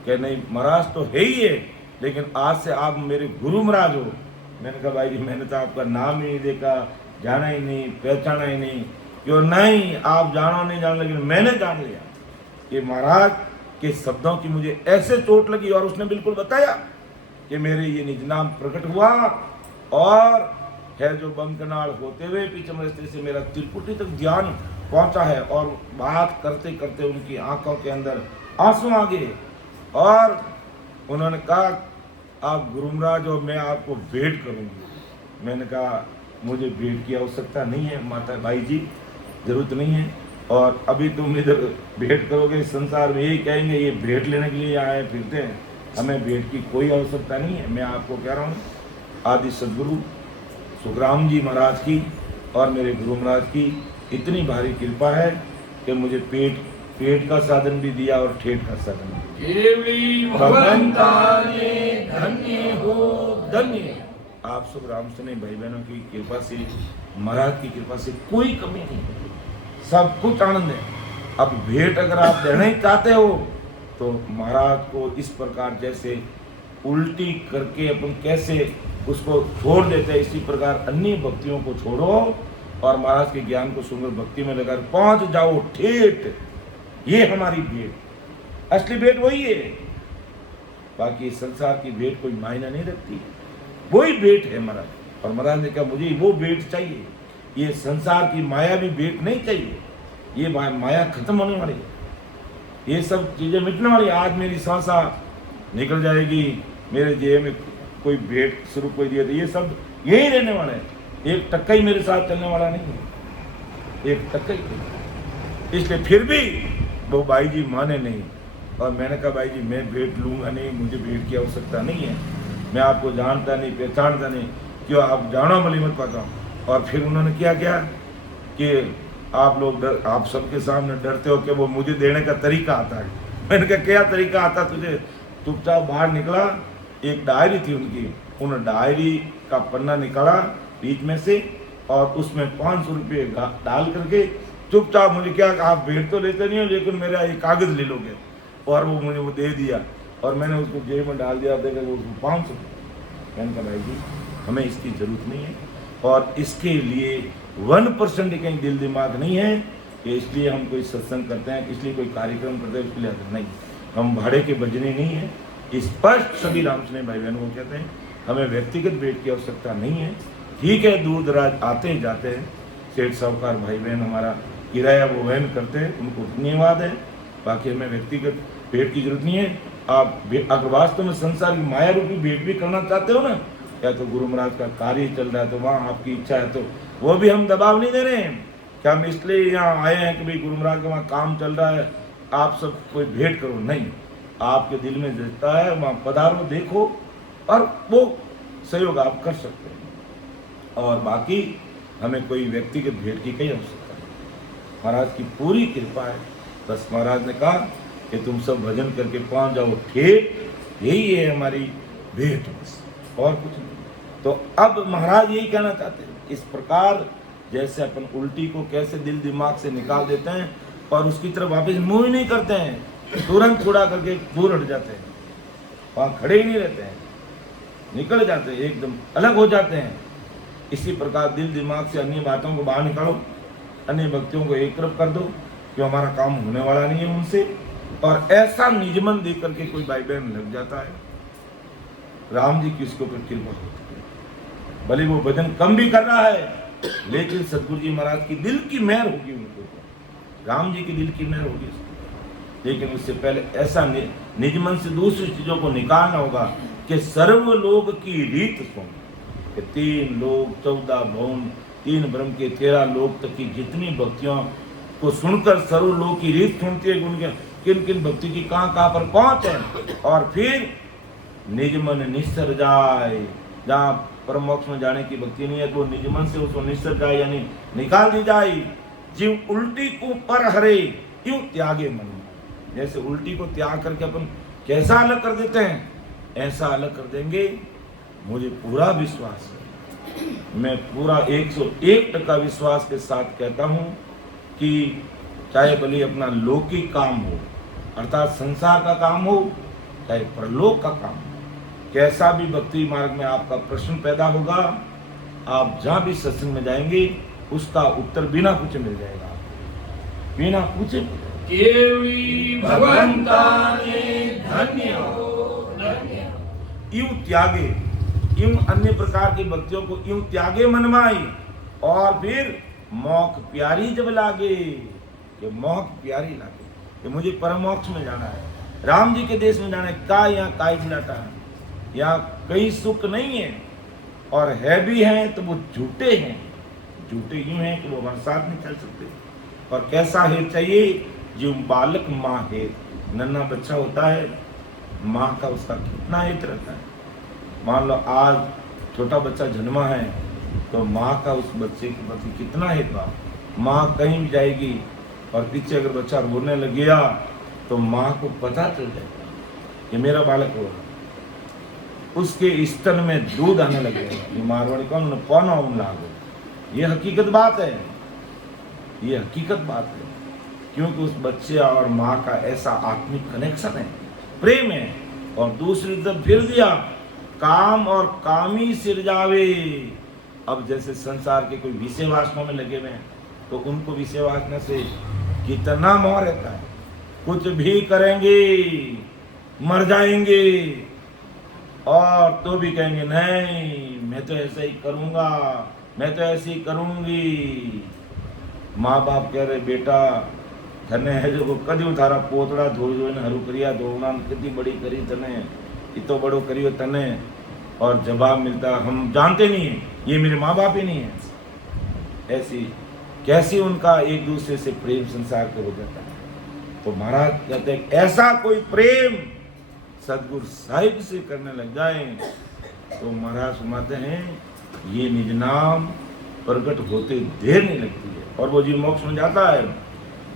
कि नहीं महाराज तो है ही है, लेकिन आज से आप मेरे गुरु महाराज हो। मैंने कहा भाई जी मैंने तो आपका नाम ही नहीं देखा, जाना ही नहीं, पहचाना ही नहीं। क्यों नहीं, आप जानो नहीं जानो, लेकिन मैंने जान लिया कि महाराज के शब्दों की मुझे ऐसे चोट लगी। और उसने बिल्कुल बताया कि मेरे ये निज नाम प्रकट हुआ और है जो बंकनाल होते हुए पीछे रास्ते से मेरा त्रिपुटी तक ध्यान पहुंचा है। और बात करते करते उनकी आंखों के अंदर आंसू आ गए और उन्होंने कहा आप गुरु महाराज और मैं आपको भेंट करूंगी। मैंने कहा मुझे भेंट की आवश्यकता नहीं है माता भाई जी, जरूरत नहीं है। और अभी तुम इधर भेंट करोगे, संसार में यही कहेंगे ये भेंट लेने के लिए आए फिरते हैं, हमें भेंट की कोई आवश्यकता नहीं है। मैं आपको कह रहा हूँ आदि सदगुरु सुखराम जी महाराज की और मेरे गुरु महाराज की इतनी भारी कृपा है कि मुझे पेट का साधन भी दिया और ठेठ का साधन भी दिया। भगवंता ने धन्य हो धन्य। आप सब रामसने भाई बहनों की कृपा से, महाराज की कृपा से कोई कमी नहीं, सब कुछ आनंद है। अब भेंट अगर आप देना ही चाहते हो तो महाराज को इस प्रकार जैसे उल्टी करके अपन कैसे उसको छोड़ देते हैं, इसी प्रकार अन्य भक्तियों को छोड़ो और महाराज के ज्ञान को सुंदर भक्ति में लगाकर पहुंच जाओ ठेठ। ये हमारी भेंट, असली भेंट वही है। बाकी संसार की भेंट कोई मायना नहीं रखती, वही भेंट है महाराज। और महाराज ने कहा मुझे वो भेंट चाहिए, ये संसार की माया भी भेंट नहीं चाहिए। ये माया खत्म होने वाली है, ये सब चीजें मिटने वाली। आज मेरी सांसा निकल जाएगी, मेरे जेब में कोई भेंट स्वरूप कोई दिया, तो ये सब यही रहने वाला है। एक टक्का ही मेरे साथ चलने वाला नहीं है, एक टक्का ही। इसलिए फिर भी वो भाई जी माने नहीं। और मैंने कहा भाई जी मैं भेंट लूंगा नहीं, मुझे भेंट की आवश्यकता नहीं है, मैं आपको जानता नहीं पहचानता नहीं, क्यों आप जानो भली मत पाता हूँ। और फिर उन्होंने क्या किया कि आप लोग आप सबके सामने डरते हो कि वो मुझे देने का तरीका आता है। मैंने कहा क्या तरीका आता तुझे? चुपचाप बाहर निकला, एक डायरी थी उनकी, उन डायरी का पन्ना निकाला बीच में से और उसमें 500 रुपये डाल करके चुपचाप मुझे क्या, आप भेंट तो लेते नहीं हो लेकिन मेरा एक कागज ले लोगे। और वो मुझे वो दे दिया और मैंने उसको जेब में डाल दिया, देखा वो 500। मैंने कहा भाई जी हमें इसकी ज़रूरत नहीं है और इसके लिए 1% कहीं दिल दिमाग नहीं है कि इसलिए हम कोई सत्संग करते हैं, इसलिए कोई कार्यक्रम करते हैं, इसके लिए नहीं, हम भाड़े के बजने नहीं है। स्पष्ट सभी रामसने भाई बहनों को कहते हैं हमें व्यक्तिगत भेंट की आवश्यकता नहीं है। ठीक है दूर दराज आते हैं जाते हैं, सेठ साहूकार भाई बहन हमारा किराया वो वहन करते हैं, उनको धन्यवाद है। बाकी हमें व्यक्तिगत भेंट की जरूरत नहीं है। आप अगर वास्तव में संसार की माया रूपी भेंट भी करना चाहते हो ना, या तो गुरु महाराज का कार्य चल रहा है तो वहाँ आपकी इच्छा है तो वो भी हम दबाव नहीं दे रहे हैं कि हम इसलिए यहाँ आए हैं कि भाई गुरु महाराज का वहाँ काम चल रहा है आप सब कोई भेंट करो, नहीं। आपके दिल में जचता है वहाँ पधारो, देखो और वो सहयोग आप कर सकते हैं। और बाकी हमें कोई व्यक्तिगत भेंट की कई आवश्यकता नहीं, महाराज की पूरी कृपा है। बस महाराज ने कहा कि तुम सब भजन करके पहुंच जाओ ठेठ, यही है हमारी भेंट, बस और कुछ नहीं। तो अब महाराज यही कहना चाहते हैं, इस प्रकार जैसे अपन उल्टी को कैसे दिल दिमाग से निकाल देते हैं और उसकी तरफ वापस मुंह ही नहीं करते हैं, तुरंत छुड़ा करके दूर हट जाते हैं, वहाँ खड़े ही नहीं रहते हैं, निकल जाते हैं, एकदम अलग हो जाते हैं। इसी प्रकार दिल दिमाग से अन्य बातों को बाहर निकालो, अन्य भक्तियों को एक तरफ कर दो कि हमारा काम होने वाला नहीं है उनसे। और ऐसा निजमन देख करके कोई भाई बहन लग जाता है, राम जी की उसके ऊपर कृपा होती है। भले वो भजन कम भी कर रहा है लेकिन सतगुरु जी महाराज की दिल की मेहर होगी उनको, राम जी की दिल की मेहर होगी उसको। लेकिन उससे पहले ऐसा निजमन से दूसरी चीजों को निकालना होगा कि सर्वलोक की रीत सुन, कि 3 लोक 14 भवन 3 ब्रह्म के 13 लोक तक की जितनी भक्तियों को सुनकर सर्वलोक की रीत सुनती है उनके किन किन भक्ति की कहाँ पर पहुंच है। और फिर निजमन निस्सर जाए, जहाँ परम मोक्ष में जाने की भक्ति नहीं है तो निजमन से उसको निस्सर जाए यानी निकाल दी जाए। जीव उल्टी को पर हरे क्यों त्यागे मन, जैसे उल्टी को त्याग करके अपन कैसा अलग कर देते हैं ऐसा अलग कर देंगे। मुझे पूरा विश्वास है, मैं पूरा 101% विश्वास के साथ कहता हूँ कि चाहे भले अपना लौकिक काम हो अर्थात संसार का काम हो, चाहे परलोक का काम हो, कैसा भी भक्ति मार्ग में आपका प्रश्न पैदा होगा, आप जहां भी सत्संग में जाएंगे उसका उत्तर बिना पूछे मिल जाएगा, बिना पूछे। केवली भगवंता ने धन्य हो यूं त्यागे, यूं अन्य प्रकार की भक्तियों को यूं त्यागे मनमाई, और फिर मोक्ष प्यारी जब लागे, कि मोक्ष प्यारी लागे कि मुझे परम मोक्ष में जाना है, राम जी के देश में जाना है। का यहाँ काय जिलाता है, यहाँ कई सुख नहीं है, और है भी हैं तो वो झूठे हैं। झूठे यूं हैं कि वो हमारे साथ नहीं चल सकते। और कैसा हेत चाहिए, जो बालक माँ हेत, नन्हा बच्चा होता है, माँ का उसका कितना हित रहता है। मान लो आज छोटा बच्चा जन्मा है तो माँ का उस बच्चे के प्रति कितना हित बा। माँ कहीं भी जाएगी और पीछे अगर बच्चा रोने लग गया तो माँ को पता चल जाएगा कि मेरा बालक रो रहा, उसके स्तन में दूध आने लगेगा। ये मारवाड़ी कौन लागो, ये हकीकत बात है, ये हकीकत बात है। क्योंकि उस बच्चे और माँ का ऐसा आत्मिक कनेक्शन है, प्रेम है। और दूसरी तरफ फिर दिया, काम और कामी सिरजावे। अब जैसे संसार के कोई विषय वासना में लगे हुए हैं तो उनको विषय वासना से कितना मोह रहता है, कुछ भी करेंगे, मर जाएंगे, और तो भी कहेंगे नहीं मैं तो ऐसा ही करूंगा, मैं तो ऐसे ही करूंगी। माँ बाप कह रहे बेटा थने है जो कदी थारा पोतड़ा धोई धोईने हरू करिया धोना कितनी बड़ी करी तने, इतो बड़ो करियो तने, और जवाब मिलता हम जानते नहीं है, ये मेरे माँ बाप ही नहीं है। ऐसी कैसी उनका एक दूसरे से प्रेम संसार के हो जाता है। तो महाराज कहते हैं ऐसा कोई प्रेम सदगुरु साहिब से करने लग जाए तो महाराज सुनाते हैं ये निज नाम प्रकट होते देर नहीं लगती है, और वो जी मोक्ष में जाता है।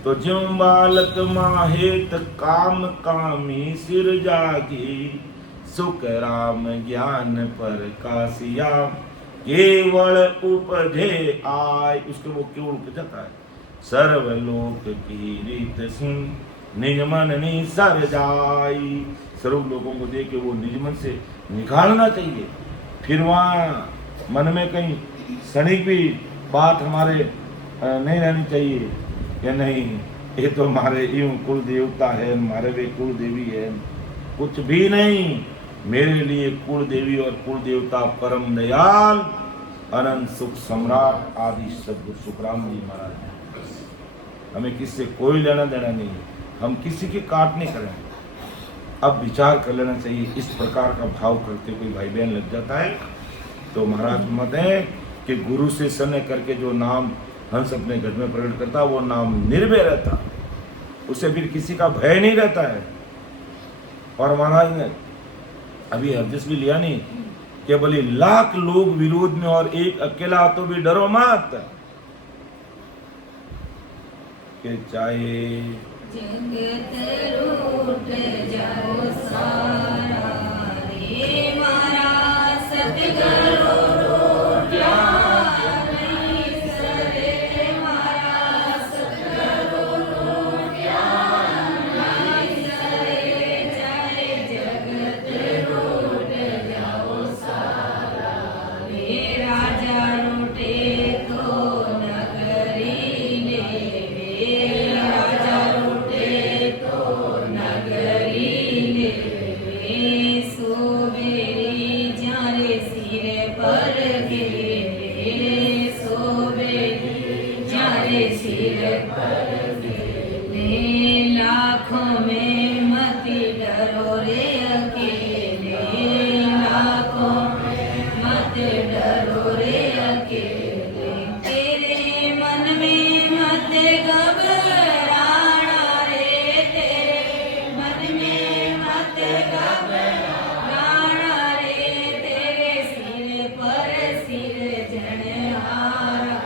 तो ज्यों बालक माहेत काम कामी सिर जागी, सुख राम ज्ञान पर कासिया केवल उपजे आय। उसके वो केवल उपजता है, सर्वलोक की रीत सुन निज मन निसर जाई। सर्व लोगों को देख के वो निज मन से निकालना चाहिए। फिर वहाँ मन में कहीं क्षणिक भी बात हमारे नहीं रहनी चाहिए कि नहीं ये तो हमारे यूं कुल देवता है, हमारे वे कुल देवी है। कुछ भी नहीं, मेरे लिए कुल देवी और कुल देवता परम दयाल अनंत सुख सम्राट आदि सद्गुरु सुखराम जी महाराज। हमें किससे कोई लेना देना नहीं है, हम किसी की काट नहीं करें। अब विचार कर लेना चाहिए, इस प्रकार का भाव करते कोई भाई बहन लग जाता है तो महाराज मत है कि गुरु से स्नेह करके जो नाम हंस अपने घर में प्रकट करता वो नाम निर्भय रहता, उसे फिर किसी का भय नहीं रहता है। और महाराज ने अभी हरदिस भी लिया नहीं कि बोले लाख लोग विरोध में और एक अकेला तो भी डरो मत, कि चाहे जगत रूठ जाओ सारा रे मारा सतगुरु रूठा नहीं सरे मारा सतगुरु रूठा नहीं सरे। चाहे जगत रूठ जाओ सारा रे राजा रूठे तो नगरी ले, राजा रूठे तो नगरी ले। सोवेरी जारे सिर पर गिरे, सोवेरी जारे सिर पर गिरे। लाखों में मत डरो रे अकेले, लाखों में मत डरो रे अकेले। तेरे मन में मत घबराना रे, तेरे मन में मत घबराना रे। तेरे सिर पर सिर जनहारा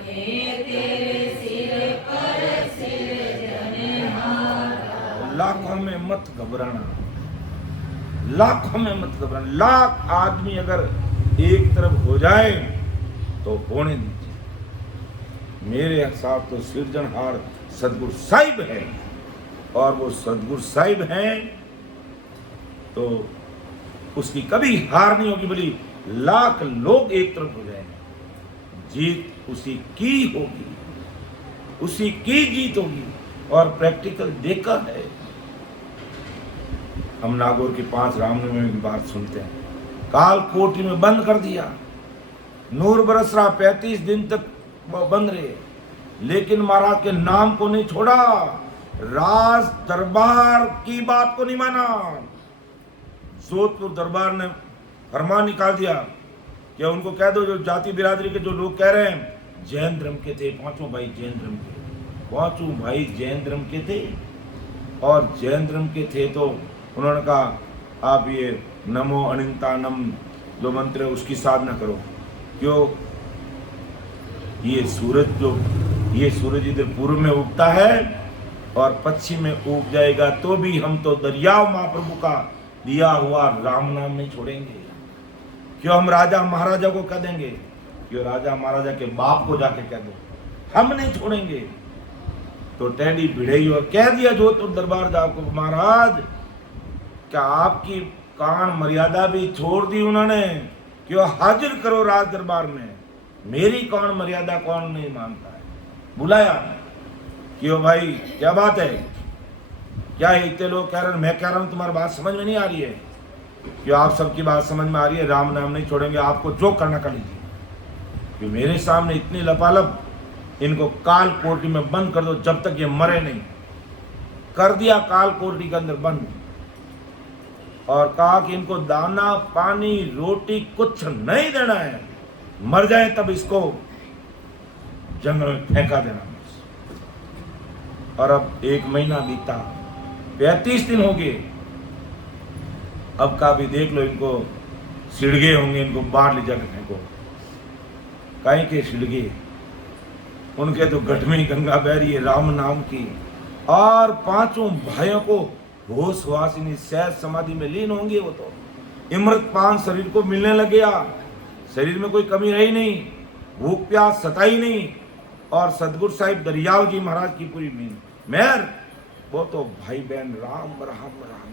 रे, तेरे सिर पर सिर जनहारा। लाखों में मत घबराना, लाखों में मत घबराना। लाख आदमी अगर एक तरफ हो जाए तो होने दीजिए। मेरे साथ तो सृजनहार सदगुरु साहिब है, और वो सदगुरु साहिब हैं तो उसकी कभी हार नहीं होगी, बोली लाख लोग एक तरफ हो जाएंगे, जीत उसी की होगी, उसी की जीत होगी। और प्रैक्टिकल देखा है। हम नागौर की 5 रामनवमी की बात सुनते हैं, काल कोठरी में बंद कर दिया, नूर बरस रहा, 35 दिन तक वो बंद रहे, लेकिन महाराज के नाम को नहीं छोड़ा, राज दरबार की बात को नहीं माना। जोधपुर दरबार ने फरमान निकाल दिया कि उनको कह दो, जो जाति बिरादरी के जो लोग कह रहे हैं जैन धर्म के थे, 5 भाई जैन धर्म के, 5 भाई जैन धर्म के थे, और जैन धर्म के थे तो उन्होंने कहा आप ये नमो अनंतानम जो मंत्र है उसकी साधना करो। क्यों? ये सूरज इधर पूर्व में उगता है और पश्चिम में उग जाएगा, तो भी हम तो दरियाव महाप्रभु का दिया हुआ राम नाम नहीं छोड़ेंगे। क्यों हम राजा महाराजा को कह देंगे? क्यों राजा महाराजा के बाप को जाके कह दो, हम नहीं छोड़ेंगे। तो टेडी भिड़ई और कह दिया जोधपुर दरबार जाकर, महाराज क्या आपकी कान मर्यादा भी छोड़ दी उन्होंने? क्यों हाजिर करो राज दरबार में, मेरी कौन मर्यादा कौन नहीं मानता है। बुलाया, क्यों भाई क्या बात है, क्या इतने लोग कह रहे हैं, मैं कह रहा हूं तुम्हारी बात समझ में नहीं आ रही है? क्यों आप सबकी बात समझ में आ रही है, राम नाम नहीं छोड़ेंगे, आपको जो करना कर लीजिए। क्यों मेरे सामने इतनी लपालप, इनको काल कोठरी में बंद कर दो जब तक ये मरे नहीं। कर दिया काल कोठरी के अंदर बंद, और कहा कि इनको दाना पानी रोटी कुछ नहीं देना है, मर जाए तब इसको जंगल में फेंका देना। और अब 1 महीना बीता, 35 दिन हो गए। अब का भी देख लो, इनको सिड़गे होंगे, इनको बाहर ले जाकर फेंको। काहे के सिड़गे? उनके तो गठ में गंगा बह रही है राम नाम की, और 5 भाइयों को होश वासिनी सहज समाधि में लीन होंगे। वो तो इमृतपान शरीर को मिलने लग गया, शरीर में कोई कमी रही नहीं, भूख प्यास सताई नहीं, और सदगुरु साहिब दरियाव जी महाराज की पूरी मेहर, वो तो भाई बहन राम राम राम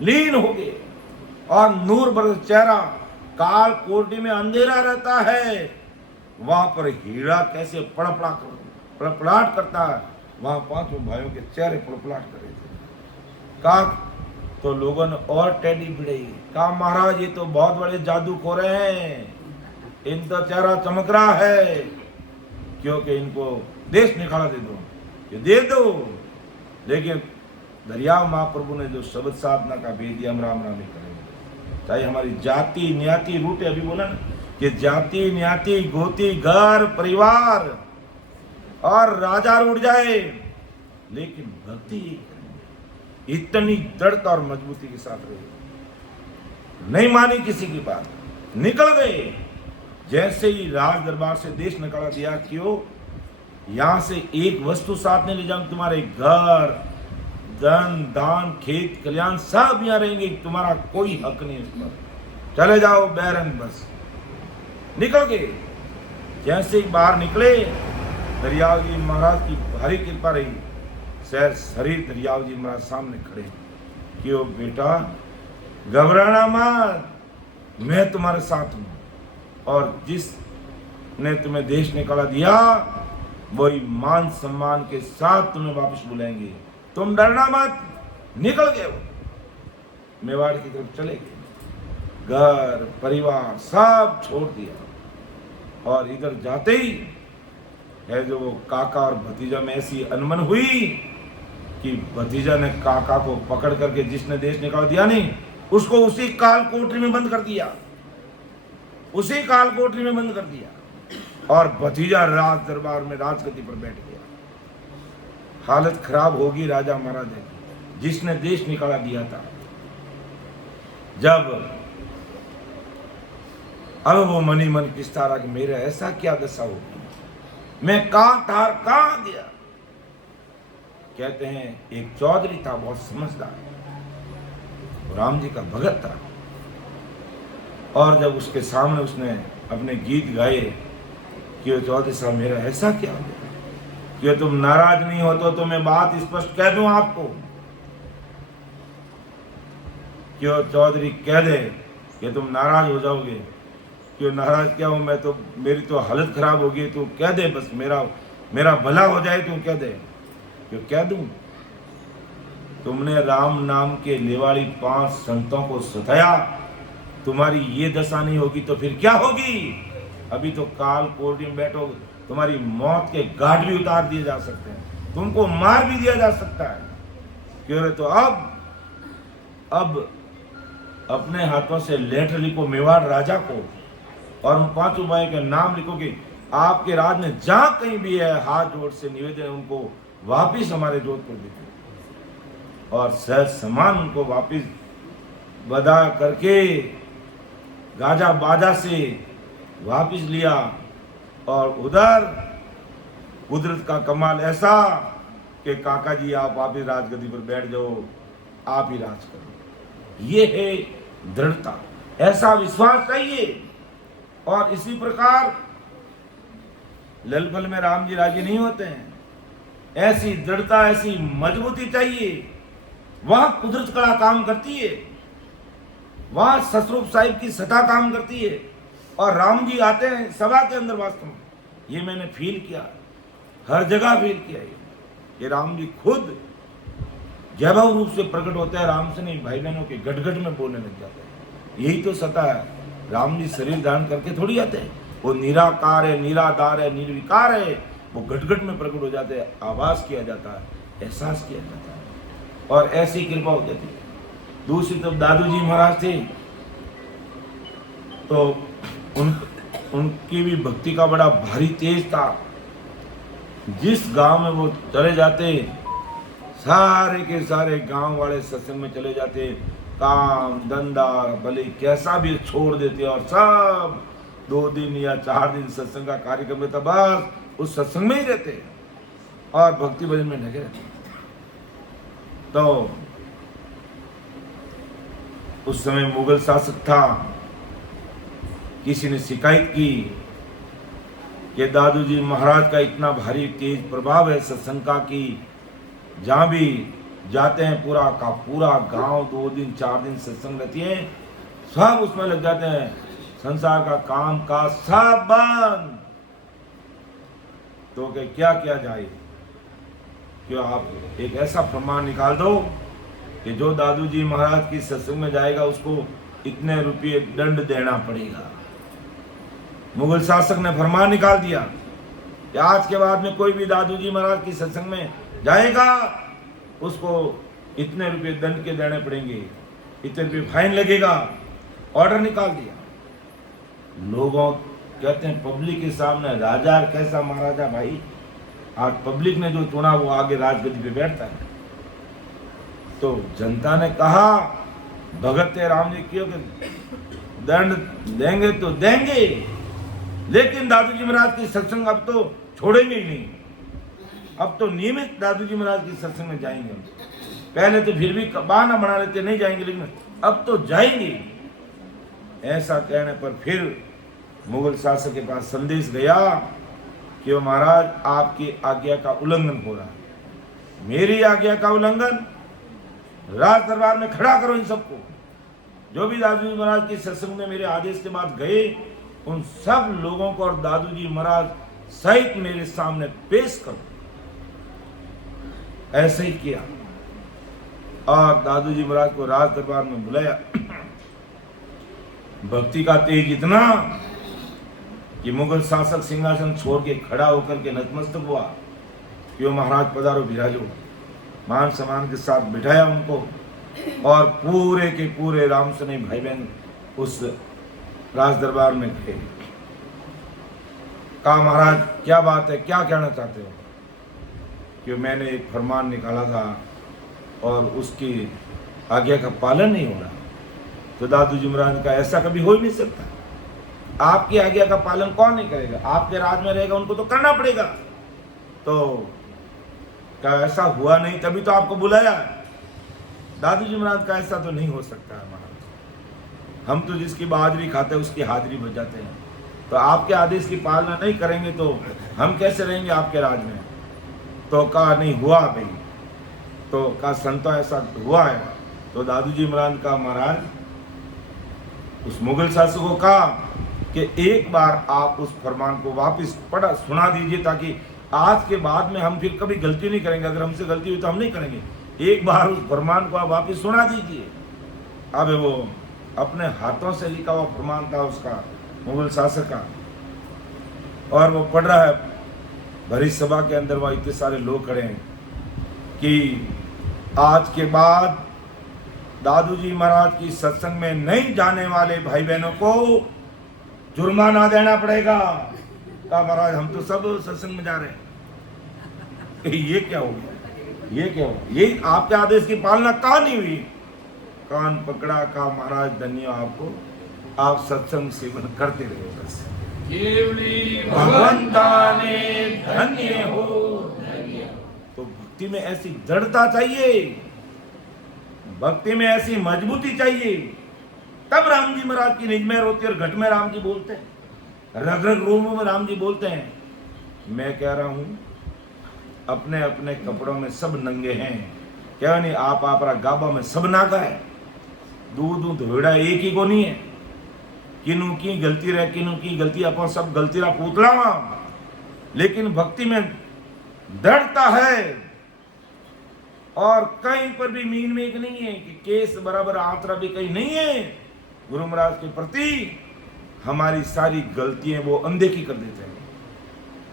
लीन हो गए। और नूर बरस चेहरा, काल कोठरी में अंधेरा रहता है, वहां पर हीरा कैसे पड़पड़ाहट करता है, वहां 5 भाइयों के चेहरे पड़पड़ाहट कर रहे थे। कहा तो लोगों ने और टेडी भिड़ाई, कहा महाराज ये तो बहुत बड़े जादू खो रहे हैं, इनका चेहरा चमक रहा है, क्योंकि इनको देश निकाला दे दो, ये दे दो। लेकिन दरियाव महाप्रभु ने जो शब्द साधना का भेज दिया, हम राम राम ही करेंगे, चाहे हमारी जाति न्याति रूट है। अभी बोला ना कि जाति न्याति गोती घर परिवार और राजा रूट जाए, लेकिन भक्ति इतनी दृढ़ता और मजबूती के साथ रही, नहीं मानी किसी की बात, निकल गए। जैसे ही राज दरबार से देश निकाला दिया, क्यों? यहां से एक वस्तु साथ नहीं ले जाऊं, तुम्हारे घर धन दान खेत कल्याण सब यहां रहेंगे, तुम्हारा कोई हक नहीं इस पर, चले जाओ बैरन। बस निकल गए। जैसे ही बाहर निकले, दरियाव जी महाराज की भारी कृपा रही, सहज शरीर दरियाव जी महाराज सामने खड़े। क्यों बेटा घबराना मत, मैं तुम्हारे साथ हूं, और जिसने तुम्हें देश निकाला दिया वही मान सम्मान के साथ तुम्हें वापस बुलाएंगे, तुम डरना मत। निकल गए वो, मेवाड़ की तरफ चले गए, घर परिवार सब छोड़ दिया। और इधर जाते ही है जो वो काका और भतीजा में ऐसी अनबन हुई कि भतीजा ने काका को पकड़ करके, जिसने देश निकाल दिया नहीं, उसको उसी काल कोठरी में बंद कर दिया, उसी काल कोठरी में बंद कर दिया। और भतीजा राज दरबार में राजगद्दी पर बैठ गया। हालत खराब होगी राजा महाराजा की, जिसने देश निकाला दिया था। जब अब वो मनी मन किस्ता रहा कि मेरा ऐसा क्या दशा होगी, मैं कहां गया। कहते हैं एक चौधरी था, बहुत समझदार, राम जी का भगत था, और जब उसके सामने उसने अपने गीत गाए कि चौधरी साहब मेरा ऐसा क्या हो गया, कि तुम नाराज नहीं हो तो मैं बात स्पष्ट कह दूं आपको क्यों चौधरी कह दे कि तुम नाराज हो जाओगे। क्यों नाराज क्या हूँ मैं, तो मेरी तो हालत खराब होगी, तू कह दे बस मेरा भला हो जाए, तू कह दे। क्यों कह दूं? तुमने राम नाम के लेवाड़ी 5 संतों को सताया, तुम्हारी ये दशा नहीं होगी तो फिर क्या होगी? अभी तो काल कोर्ट में बैठो, तुम्हारी मौत के घाट भी उतार दिए जा सकते हैं, तुमको मार भी दिया जा सकता है। क्यों रे? तो अब अपने हाथों से लेटर लिखो मेवाड़ राजा को, और उन 5 भाई के नाम लिखो कि आपके राज में जहां कहीं भी है, हाथ जोड़ से निवेदन है उनको वापिस हमारे जोधपुर भेजो। और सहज समान उनको वापिस बधा करके गाजा बाजा से वापिस लिया। और उधर कुदरत का कमाल ऐसा कि काका जी आप वापिस राजगद्दी पर बैठ जाओ, आप ही राज करो। ये है दृढ़ता, ऐसा विश्वास चाहिए। और इसी प्रकार ललपल में राम जी राजी नहीं होते हैं, ऐसी दृढ़ता, ऐसी मजबूती चाहिए। वहां कुदरत कला काम करती है, वहां ससरूप साहिब की सता काम करती है, और राम जी आते हैं सभा के अंदर। वास्तव में ये मैंने फील किया, हर जगह फील किया ये राम जी खुद जैभव रूप से प्रकट होता है, राम से नहीं भाई बहनों के गटगट में बोलने लग जाते हैं। यही तो सता है, राम जी शरीर धारण करके थोड़ी आते हैं, वो निराकार है, निराधार है, निर्विकार है, वो गटगट में प्रकट हो जाते हैं, आवाज किया जाता है, एहसास किया जाता है, और ऐसी कृपा हो जाती है। दूसरी तरफ दादू जी महाराज थे, तो उनकी भी भक्ति का बड़ा भारी तेज था। जिस गांव में वो चले जाते, सारे के सारे गांव वाले सत्संग में चले जाते, काम धंधा भले कैसा भी छोड़ देते, और सब 2 दिन या 4 दिन सत्संग का कार्यक्रम रहता, बस उस सत्संग में ही रहते और भक्ति भजन में लगे रहते। तो उस समय मुगल शासक था, किसी ने शिकायत की कि दादू जी महाराज का इतना भारी तेज प्रभाव है सत्संग का कि जहां भी जाते हैं पूरा का पूरा गांव 2 दिन 4 दिन सत्संग रहती है, सब उसमें लग जाते हैं, संसार का काम का सब बंद। तो क्या किया जाए? क्यों आप एक ऐसा प्रमाण निकाल दो कि जो दादू जी महाराज की सत्संग में जाएगा उसको इतने रुपये दंड देना पड़ेगा। मुगल शासक ने फरमान निकाल दिया कि आज के बाद में कोई भी दादू जी महाराज की सत्संग में जाएगा उसको इतने रुपये दंड के देने पड़ेंगे, इतने रुपये फाइन लगेगा। ऑर्डर निकाल दिया। लोगों कहते हैं पब्लिक के सामने राजा कैसा महाराजा भाई, आज पब्लिक ने जो चुना वो आगे राजगद्दी पे बैठता है। तो जनता ने कहा भगत राम जी क्यों दंड देंगे तो देंगे, लेकिन दादू जी महाराज की सत्संग अब तो छोड़ेंगे ही नहीं, अब तो नियमित दादू जी महाराज की सत्संग में जाएंगे। पहले तो फिर भी बहाना बना लेते नहीं जाएंगे, लेकिन अब तो जाएंगे। ऐसा कहने पर फिर मुगल शासक के पास संदेश गया कि महाराज आपकी आज्ञा का उल्लंघन हो रहा है, मेरी आज्ञा का उल्लंघन, राज दरबार में खड़ा करो इन सबको। जो भी दादू जी महाराज की सत्संग में मेरे आदेश के बाद गए उन सब लोगों को और दादू जी महाराज सहित मेरे सामने पेश करो। ऐसे ही किया और दादू जी महाराज को राज दरबार में बुलाया। भक्ति का तेज इतना कि मुगल शासक सिंहासन छोड़ के खड़ा होकर के नतमस्तक हुआ कि वो महाराज पधारो विराजो। मान सम्मान के साथ बिठाया उनको और पूरे के पूरे राम सने भाई बहन उस राज दरबार में गए। कहा महाराज क्या बात है, क्या कहना चाहते हो? कि मैंने एक फरमान निकाला था और उसकी आज्ञा का पालन नहीं हो रहा। तो दादू जी महाराज का ऐसा कभी हो ही नहीं सकता, आपकी आज्ञा का पालन कौन नहीं करेगा, आपके राज में रहेगा उनको तो करना पड़ेगा। तो क्या ऐसा हुआ नहीं तभी तो आपको बुलाया। दादू जी महाराज का ऐसा तो नहीं हो सकता है महाराज, हम तो जिसकी बहादुरी खाते हैं उसकी हाजिरी बजाते हैं, तो आपके आदेश की पालना नहीं करेंगे तो हम कैसे रहेंगे आपके राज में। तो कहा नहीं हुआ भाई, तो कहा संतो ऐसा हुआ है तो दादू जी महाराज का महाराज उस मुगल शासक को कहा कि एक बार आप उस फरमान को वापस पढ़ा सुना दीजिए, ताकि आज के बाद में हम फिर कभी गलती नहीं करेंगे। अगर हमसे गलती हुई तो हम नहीं करेंगे। एक बार उस फरमान को आप वापस सुना दीजिए। अब वो अपने हाथों से लिखा हुआ फरमान था उसका, मुगल शासक का, और वो पढ़ रहा है। भरी सभा के अंदर वहाँ इतने सारे लोग खड़े हैं कि आज के बाद दादू जी महाराज की सत्संग में नहीं जाने वाले भाई बहनों को जुर्माना देना पड़ेगा। कहा महाराज हम तो सब सत्संग में जा रहे हैं। ये क्या हो गया, ये क्या हो गया, ये आपके आदेश की पालना कहाँ नहीं हुई। कान पकड़ा, कहा महाराज धन्य आपको, आप सत्संग सेवन करते रहे बस। केवली भगवंता ने धन्य हो। तो भक्ति में ऐसी दृढ़ता चाहिए, भक्ति में ऐसी मजबूती चाहिए, तब राम जी महाराज की निज में होती है। और घट में राम जी बोलते हैं, रग रग रोमों में राम जी बोलते हैं। मैं कह रहा हूं अपने अपने कपड़ों में सब नंगे हैं, क्या नहीं आप गाबा में सब नागा है। दूध धोड़ा एक ही को नहीं है, किनू की गलती रहे, किनू की गलती अपन सब गलती रा पूतला। लेकिन भक्ति में दृढ़ता है, और कहीं पर भी मीन मेक नहीं है कि केस बराबर आंतरा भी कहीं नहीं है। गुरु महाराज के प्रति हमारी सारी गलतियां वो अनदेखी कर देते हैं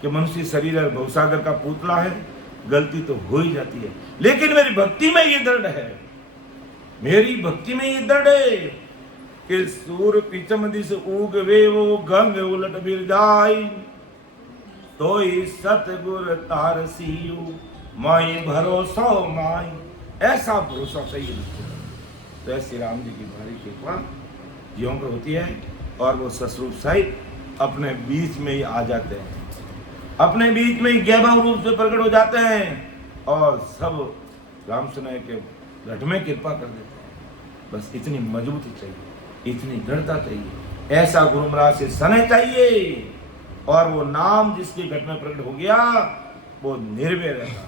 कि मनुष्य शरीर है, भवसागर का पुतला है, गलती तो हो ही जाती है। लेकिन मेरी भक्ति में ये दृढ़ है, मेरी भक्ति में ये दृढ़ है कि सूर पिचम दिस उगवे वो गंग उलट फिर जाई, तो सतगुर तार सियो माई भरोसा माई। ऐसा भरोसा चाहिए। तो ऐसे राम जी की भारी कृपा जीवों पर होती है, और वो ससरूप सहित अपने बीच में ही आ जाते हैं, अपने बीच में ही गैभव रूप से प्रकट हो जाते हैं, और सब राम सुनाए के घट में कृपा कर देते हैं। बस इतनी मजबूती चाहिए, इतनी दृढ़ता चाहिए, ऐसा गुरु महाराज से स्नेह चाहिए। और वो नाम जिसके घट में प्रकट हो गया वो निर्भय रहता,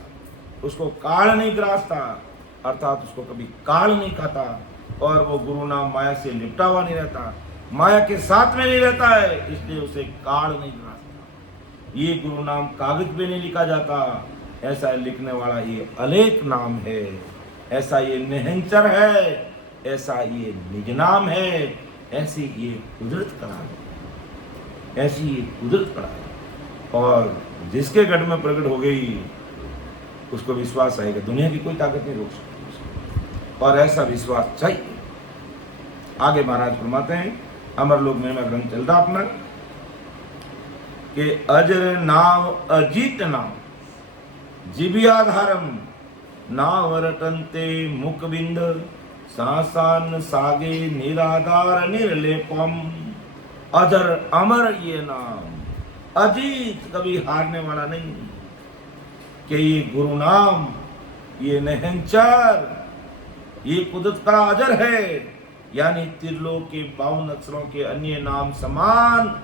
उसको काल नहीं ग्रासता, अर्थात उसको कभी काल नहीं खाता। और वो गुरु नाम माया से लिपटा हुआ नहीं रहता, माया के साथ में नहीं रहता है, इसलिए उसे काल नहीं ग्रासता। ये गुरु नाम कागज पे नहीं लिखा जाता, ऐसा लिखने वाला ये अलेख नाम है, ऐसा ये निहंचर है, ऐसा ये निज नाम है, ऐसी ये कुदरत कला है, ऐसी ये कुदरत कला है। और जिसके गढ़ में प्रकट हो गई उसको विश्वास आएगा, दुनिया की कोई ताकत नहीं रोक सकती उसको, और ऐसा विश्वास चाहिए। आगे महाराज फरमाते हैं, अमर लोक में ग्रंथ चल रहा अपना कि अजर नाम अजीत नाम जीवियाधारम नाव रटंते मुखबिंद सासान सागे निराधार निर्लेपम। अजर अमर ये नाम, अजीत कभी हारने वाला नहीं, कि ये गुरु नाम, ये निहंचर, ये कुदरत का अजर है, यानी त्रिलोक के 52 अक्षरों के अन्य नाम समान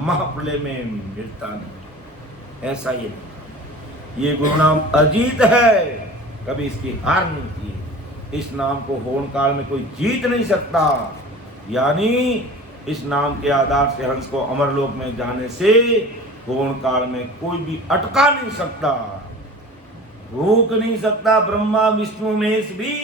महाप्रलय में मिलता नहीं। ऐसा ये गुरु नाम अजीत है, कभी इसकी हार नहीं होती। इस नाम को होन काल में कोई जीत नहीं सकता, यानी इस नाम के आधार से हंस को अमरलोक में जाने से होन काल में कोई भी अटका नहीं सकता, रोक नहीं सकता। ब्रह्मा विष्णु महेश भी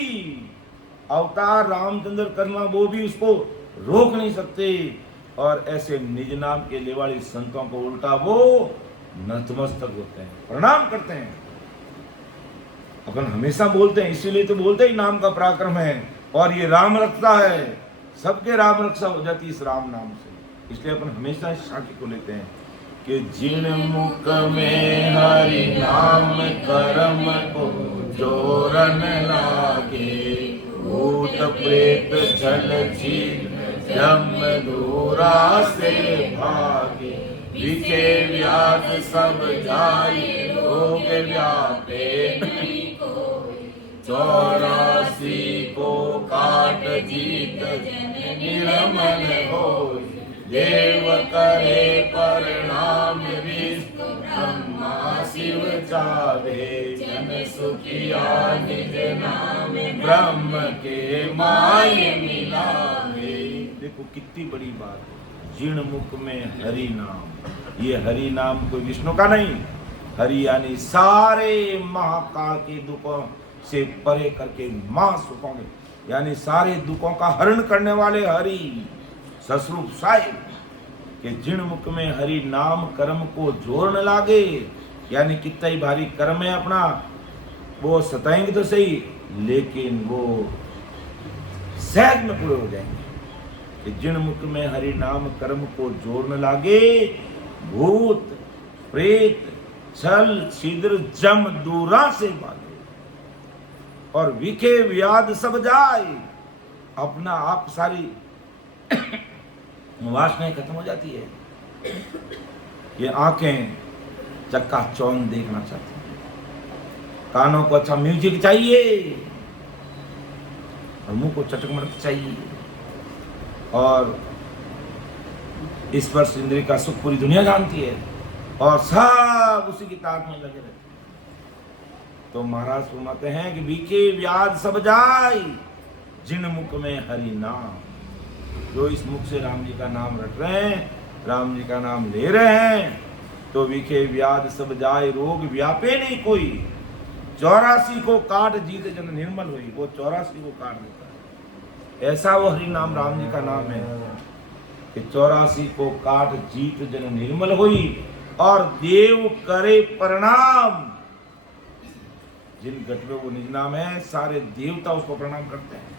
अवतार रामचंद्र करना, वो भी उसको रोक नहीं सकते। और ऐसे निज नाम के लेवाड़ी संतों को उल्टा वो नतमस्तक होते हैं, प्रणाम करते हैं। अपन हमेशा बोलते हैं, इसीलिए तो बोलते ही नाम का पराक्रम है, और ये राम रक्षा है, सबके राम रक्षा हो जाती है इस राम नाम से। इसलिए अपन हमेशा इस साखी को लेते हैं कि जिन मुख में हरि नाम करम को जोरन लागे, भूत प्रेत छल छीन जम दूरा से भागे, विचे व्याध सब जाई रोग व्यापे नहीं कोई, 84 को काट जीत निर्मल होई, देव करे परिणाम विष्णु ब्रह्मा शिव चावे, जन सुखिया निज नाम ब्रह्म के माय मिलावे। देखो कितनी बड़ी बात है, जीर्ण मुख में हरि नाम। ये हरि नाम कोई विष्णु का नहीं, हरि यानी सारे महाकाल के दुखों से परे करके मां सुखों के, यानी सारे दुखों का हरण करने वाले हरि ससरूप साहिब के जिण मुख में हरि नाम कर्म को जोड़ न लागे, यानी कितना ही भारी कर्म है अपना, वो सताएंगे तो सही लेकिन वो सहज में पूरे हो जाएंगे। कि जिण मुख में हरि नाम कर्म को जोड़ न लागे, भूत प्रेत छल छिद्र जम दूरा से भागे, और विखे व्याध सब जाए। अपना आप सारी वासनाएं खत्म हो जाती है। ये आंखें चक्काचौंध देखना चाहती हैं, कानों को अच्छा म्यूजिक चाहिए, और मुंह को चटक-मटक चाहिए, और स्पर्श इंद्रिय का सुख पूरी दुनिया जानती है, और सब उसी की ताक में लगे रहते हैं। तो महाराज फरमाते हैं कि बीके व्याध सब जाय, जिन मुख में हरि नाम। जो इस मुख से राम जी का नाम रट रहे हैं, राम जी का नाम ले रहे हैं, तो विखे व्याध सब जाय, रोग व्यापे नहीं कोई। 84 को काट जीत जन निर्मल हुई, वो 84 को काट देता है। ऐसा वो हरि नाम राम जी का नाम है कि 84 को काट जीत जन निर्मल हुई, और देव करे प्रणाम। जिन गट में वो निज नाम है, सारे देवता उसको प्रणाम करते हैं।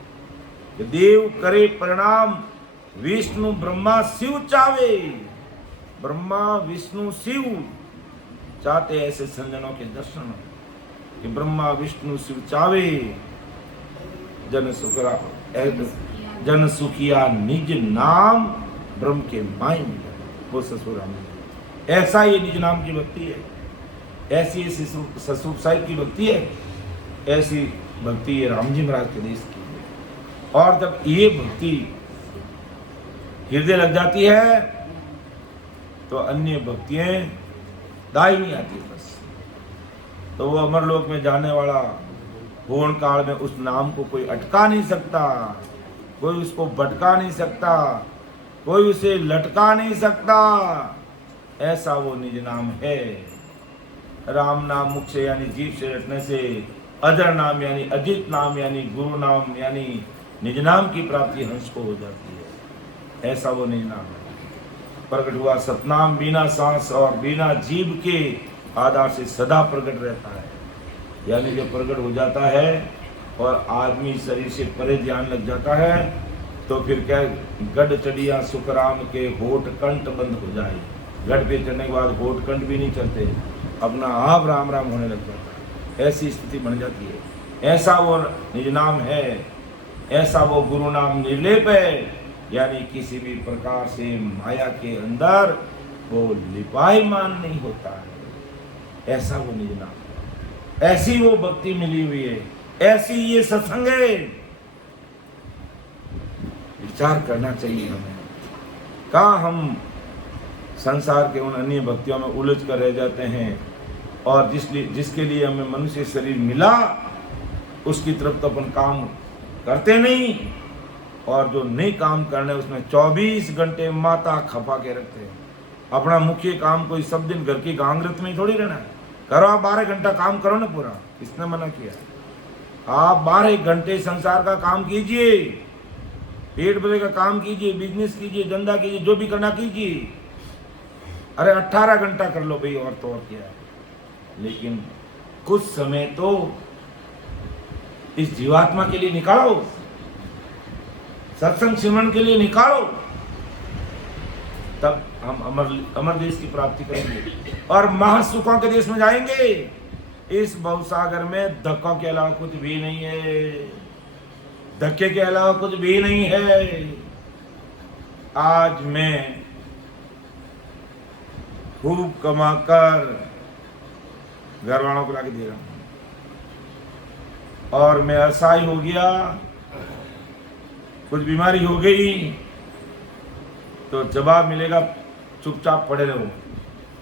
कि देव करे प्रणाम, विष्णु ब्रह्मा शिव चावे। ब्रह्मा विष्णु शिव चाहते ऐसे संजनों के दर्शन, कि ब्रह्मा विष्णु शिव चावे, जन सुखिया निज नाम ब्रह्म के माय मिला। वो ससुराम, ऐसा ये निज नाम की भक्ति है, ऐसी ससुर साहिब की भक्ति है, ऐसी भक्ति ये राम जी महाराज के देश की है। और जब ये भक्ति हृदय लग जाती है तो अन्य भक्तियां दाई नहीं आती बस। तो वो अमरलोक में जाने वाला पूर्ण काल में उस नाम को कोई अटका नहीं सकता, कोई उसको भटका नहीं सकता, कोई उसे लटका नहीं सकता। ऐसा वो निज नाम है। राम नाम मुख से यानी जीभ से रटने से, अजर नाम यानी अजित नाम यानी गुरु नाम यानी निज नाम की प्राप्ति हंस को हो जाती है। ऐसा वो निज नाम है। प्रकट हुआ सतनाम बिना सांस और बिना जीभ के आधार से सदा प्रकट रहता है। यानी जब प्रकट हो जाता है और आदमी शरीर से परे ध्यान लग जाता है तो फिर क्या, गढ़ चढ़िया सुखराम के होठ कंठ बंद हो जाए। गढ़ पे चढ़ने के बाद होठ कंठ भी नहीं चलते, अपना आप राम राम होने लग जाता है। ऐसी स्थिति बन जाती है। ऐसा वो निज नाम है, ऐसा वो गुरु नाम निर्लेप है। यानी किसी भी प्रकार से माया के अंदर वो लिपायमान नहीं होता है। ऐसा वो निज नाम है, ऐसी वो भक्ति मिली हुई है, ऐसी ये सत्संग है। विचार करना चाहिए हमें। कहाँ हम संसार के उन अन्य भक्तियों में उलझ कर रह जाते हैं, और जिसके लिए हमें मनुष्य शरीर मिला उसकी तरफ तो अपन काम करते नहीं, और जो नहीं काम करने उसमें 24 घंटे माता खपा के रखते हैं। अपना मुख्य काम कोई सब दिन घर की गांगरत में ही थोड़ी रहना है। करो आप 12 घंटा काम करो ना पूरा, किसने मना किया? आप 12 घंटे संसार का काम कीजिए, पेट भरे का काम कीजिए, बिजनेस कीजिए, धंधा कीजिए, जो भी करना कीजिए। अरे 18 घंटा कर लो भाई, और तो और क्या है। लेकिन कुछ समय तो इस जीवात्मा के लिए निकालो, सत्संग सिमरन के लिए निकालो, तब हम अमर देश की प्राप्ति करेंगे और महासुखों के देश में जाएंगे। इस भवसागर में धक्कों के अलावा कुछ भी नहीं है, धक्के के अलावा कुछ भी नहीं है। आज मैं खूब कमाकर घर वालों को लाके दे रहा हूं, और मैं असहाय हो गया, कुछ बीमारी हो गई, तो जवाब मिलेगा चुपचाप पड़े रहो,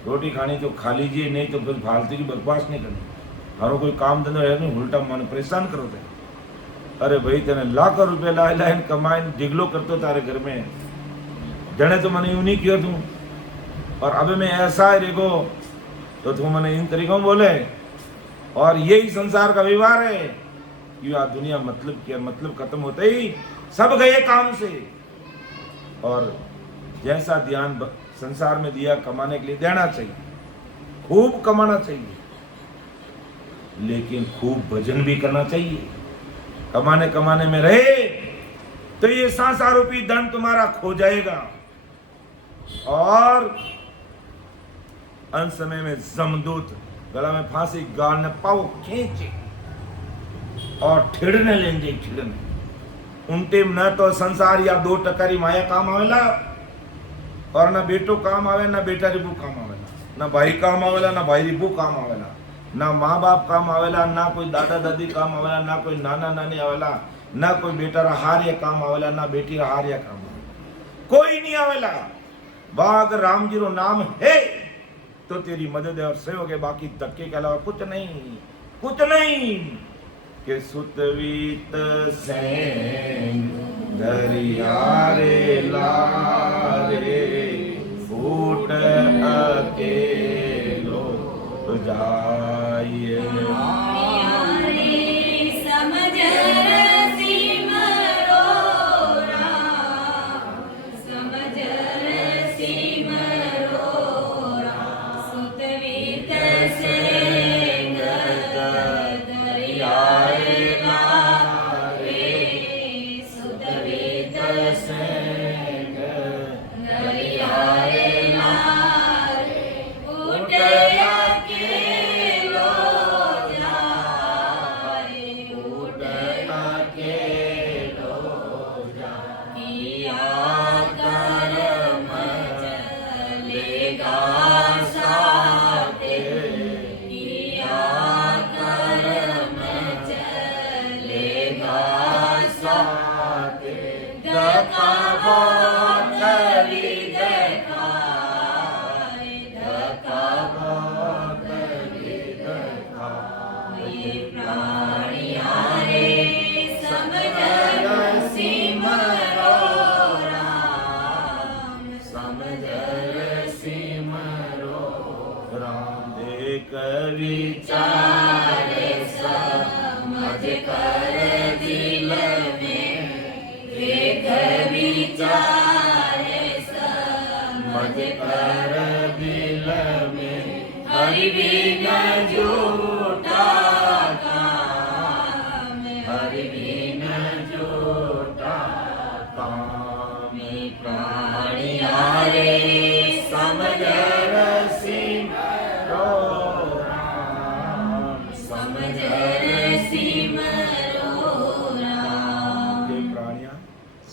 रोटी खानी तो खा लीजिए, नहीं तो फिर फालतू की बकवास नहीं करनी। हरो कोई काम धंधो है नहीं, उल्टा मन परेशान करो थे। अरे भाई तेने लाखों रुपया लाए लाइन कमाइन ढिगलो करतो तारे घर में, जने तो मैंने यूं नहीं किया तू, और अब मैं ऐसा है देखो तो तू मैंने इन तरीकों बोले। और यही संसार का व्यवहार है कि आ दुनिया मतलब क्या, मतलब खत्म होते ही सब गए काम से। और जैसा ध्यान संसार में दिया कमाने के लिए देना चाहिए, खूब कमाना चाहिए, लेकिन खूब भजन भी करना चाहिए। कमाने कमाने में रहे तो ये सांसारूपी धन तुम्हारा खो जाएगा, और अंत समय में जमदूत गला में फांसी गालने पाव खींचे और ठेड़ने लेंगे, ठेड़ने उनते न तो संसार या 2 टकारी माया काम आवेला, और ना बेटो काम आवे, ना बेटा रिबू काम आवेला, ना भाई काम आवेला, ना भाई रिबू काम आवेला, ना माँ बाप काम आवेला, ना कोई दादा दादी काम आवेला, ना कोई नाना नानी आवेला, ना कोई बेटा हार्य काम आवेला, ना बेटी हार्य काम आवेला, कोई नहीं आवेला। बाग राम जी रो नाम है तो तेरी मदद है और सहयोग है, बाकी धक्के के अलावा कुछ नहीं, कुछ नहीं। के सुतवीत सेंग दरिया रे लारे फूट अकेलो जाइए।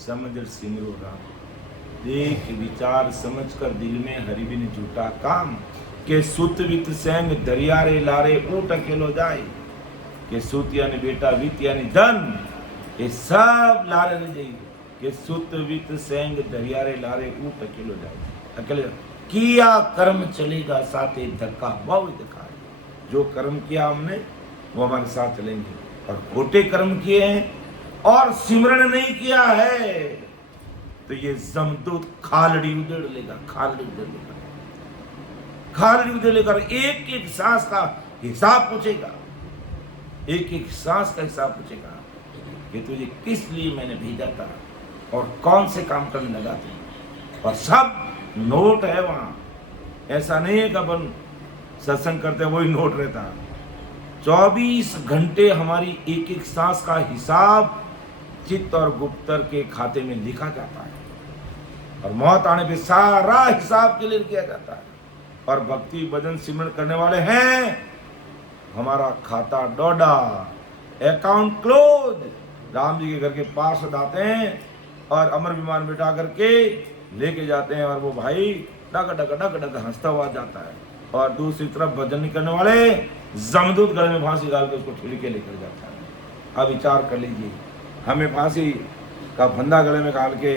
समझ सिमरो राम, देख विचार समझ कर दिल में हरि बिन झूठा काम। के सुत वित सेंग दरिया रे लारे ऊट अकेलो जाए। के सुत यानी बेटा, वित यानी धन, ये सब लारे रह जाएंगे। के सुत वित सेंग दरिया रे लारे ऊट अकेलो जाए, अकेले किया कर्म चलेगा साथे धक्का बहु दिखाए। जो कर्म किया हमने वो हमारे साथ चलेंगे, और खोटे कर्म किए हैं और सिमरण नहीं किया है तो ये जमदूत खालड़ी उधेड़ लेगा, खालड़ी उधेड़ लेगा, खालड़ी उधेड़ लेगा। एक एक सांस का हिसाब पूछेगा, एक एक सांस का हिसाब पूछेगा कि तुझे किस लिए मैंने भेजा था और कौन से काम करने लगा था। और सब नोट है वहां, ऐसा नहीं है कि अपन सत्संग करते वही नोट रहता। 24 घंटे हमारी एक एक सांस का हिसाब चित्त और गुप्तर के खाते में लिखा जाता है, और मौत आने पे सारा हिसाब क्लियर किया जाता है। और भक्ति भजन सिमरण करने वाले हैं, हमारा खाता डोडा, अकाउंट क्लोज। राम जी के घर के पास आते हैं और अमर विमान बिठा करके लेके जाते हैं, और वो भाई डग डग डग डग हंसता हुआ जाता है। और दूसरी तरफ भजन नहीं करने वाले जमदूत गले में फांसी डाल के उसको ठिड़के लेकर जाता है। अब विचार कर लीजिए, हमें फांसी का फंदा गले में डाल के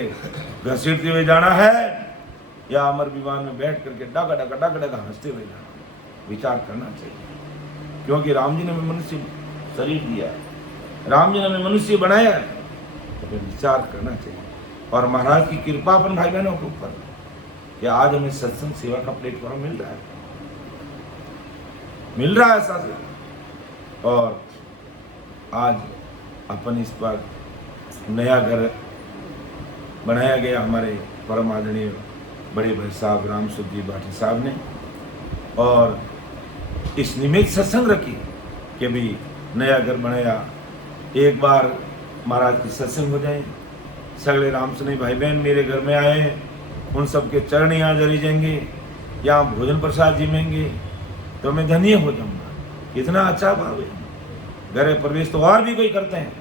घसीटते हुए जाना है, या अमर विमान में बैठ करके डगा डगा डगा डगा हंसते हुए जाना। विचार करना चाहिए, क्योंकि राम जी ने हमें मनुष्य शरीर दिया है, राम जी ने हमें मनुष्य बनाया है, तो फिर विचार करना चाहिए। और महाराज की कृपा अपन भाई बहनों के ऊपर कि आज हमें सत्संग सेवा का प्लेटफॉर्म मिल रहा है, मिल रहा है साथ। और आज अपन इस पर नया घर बनाया गया हमारे परम आदरणीय बड़े भाई साहब राम सुखजी बाठी साहब ने, और इस निमित्त सत्संग रखी कि भी नया घर बनाया, एक बार महाराज की सत्संग हो जाए। सगले राम सुनी भाई बहन मेरे घर में आए हैं, उन सबके चरण यहाँ जरी जाएंगे, यहाँ भोजन प्रसाद जिमेंगे, तो मैं धन्य हो जाऊंगा। इतना अच्छा भाव है। घर प्रवेश तो और भी कोई करते हैं,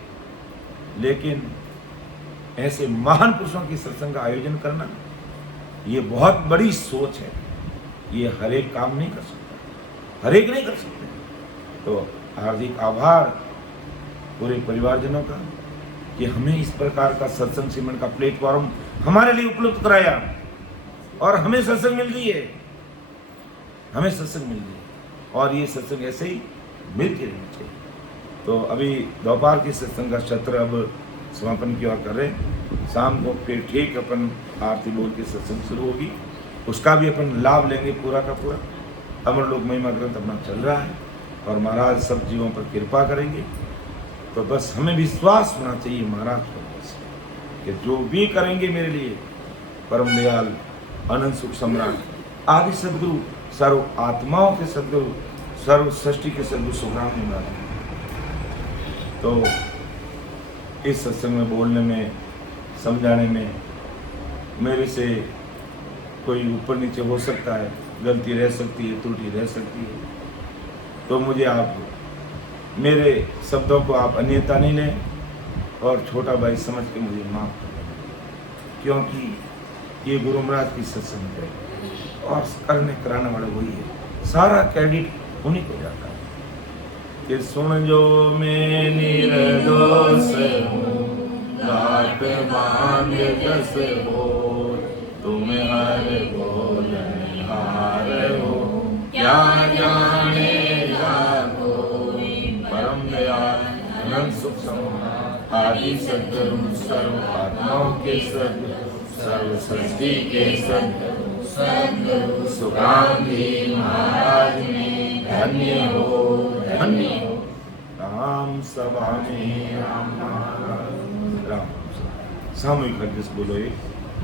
लेकिन ऐसे महान पुरुषों की सत्संग का आयोजन करना ये बहुत बड़ी सोच है। ये हर एक काम नहीं कर सकता, हर एक नहीं कर सकते। तो हार्दिक आभार पूरे परिवारजनों का कि हमें इस प्रकार का सत्संग सिमरन का प्लेटफॉर्म हमारे लिए उपलब्ध कराया, और हमें सत्संग मिल रही है, हमें सत्संग मिल रही है, और ये सत्संग ऐसे ही मिलती रहनी चाहिए। तो अभी दोपहर की सत्संग का सत्र अब समापन की ओर कर रहे हैं। शाम को फिर ठीक अपन आरती बोल के सत्संग शुरू होगी, उसका भी अपन लाभ लेंगे पूरा का पूरा। अमर लोक महिमा ग्रंथ अपना चल रहा है, और महाराज सब जीवों पर कृपा करेंगे। तो बस हमें विश्वास होना चाहिए महाराज को कि जो भी करेंगे मेरे लिए परम दयाल अनंत सुख सम्राट आदि सदगुरु, सर्व आत्माओं के सदगुरु, सर्व सृष्टि के सदगुरु सुखराम जी महाराज। तो इस सत्संग में बोलने में, समझाने में मेरे से कोई ऊपर नीचे हो सकता है, गलती रह सकती है, त्रुटि रह सकती है, तो मुझे आप मेरे शब्दों को आप अन्यथा नहीं लें, और छोटा भाई समझ के मुझे माफ करें, क्योंकि ये गुरु महाराज की सत्संग है, और करने कराने वाला वही है, सारा क्रेडिट उन्हीं को जाता है। कि सुन जो मैं निर्दोष हूँ, घाट बांध दस हो, तुम हर बोलनहार हो, क्या जानेगा कोई, परम दयाल अनंत सुख सम्राट आदि सद्गुरु, सर्व आत्माओं के सद्गुरु, सर्व सृष्टि के सद्गुरु सुखराम जी महाराज में धन्य हो, धन्य हो। राम सभा में राम महाराज राम। सामूहिक हरदिस बोलो, एक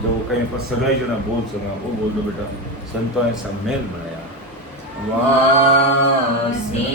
जो कहीं पर सगाई जना बोल सका वो बोल दो बेटा। संतों ऐसा मेल बनाया वासी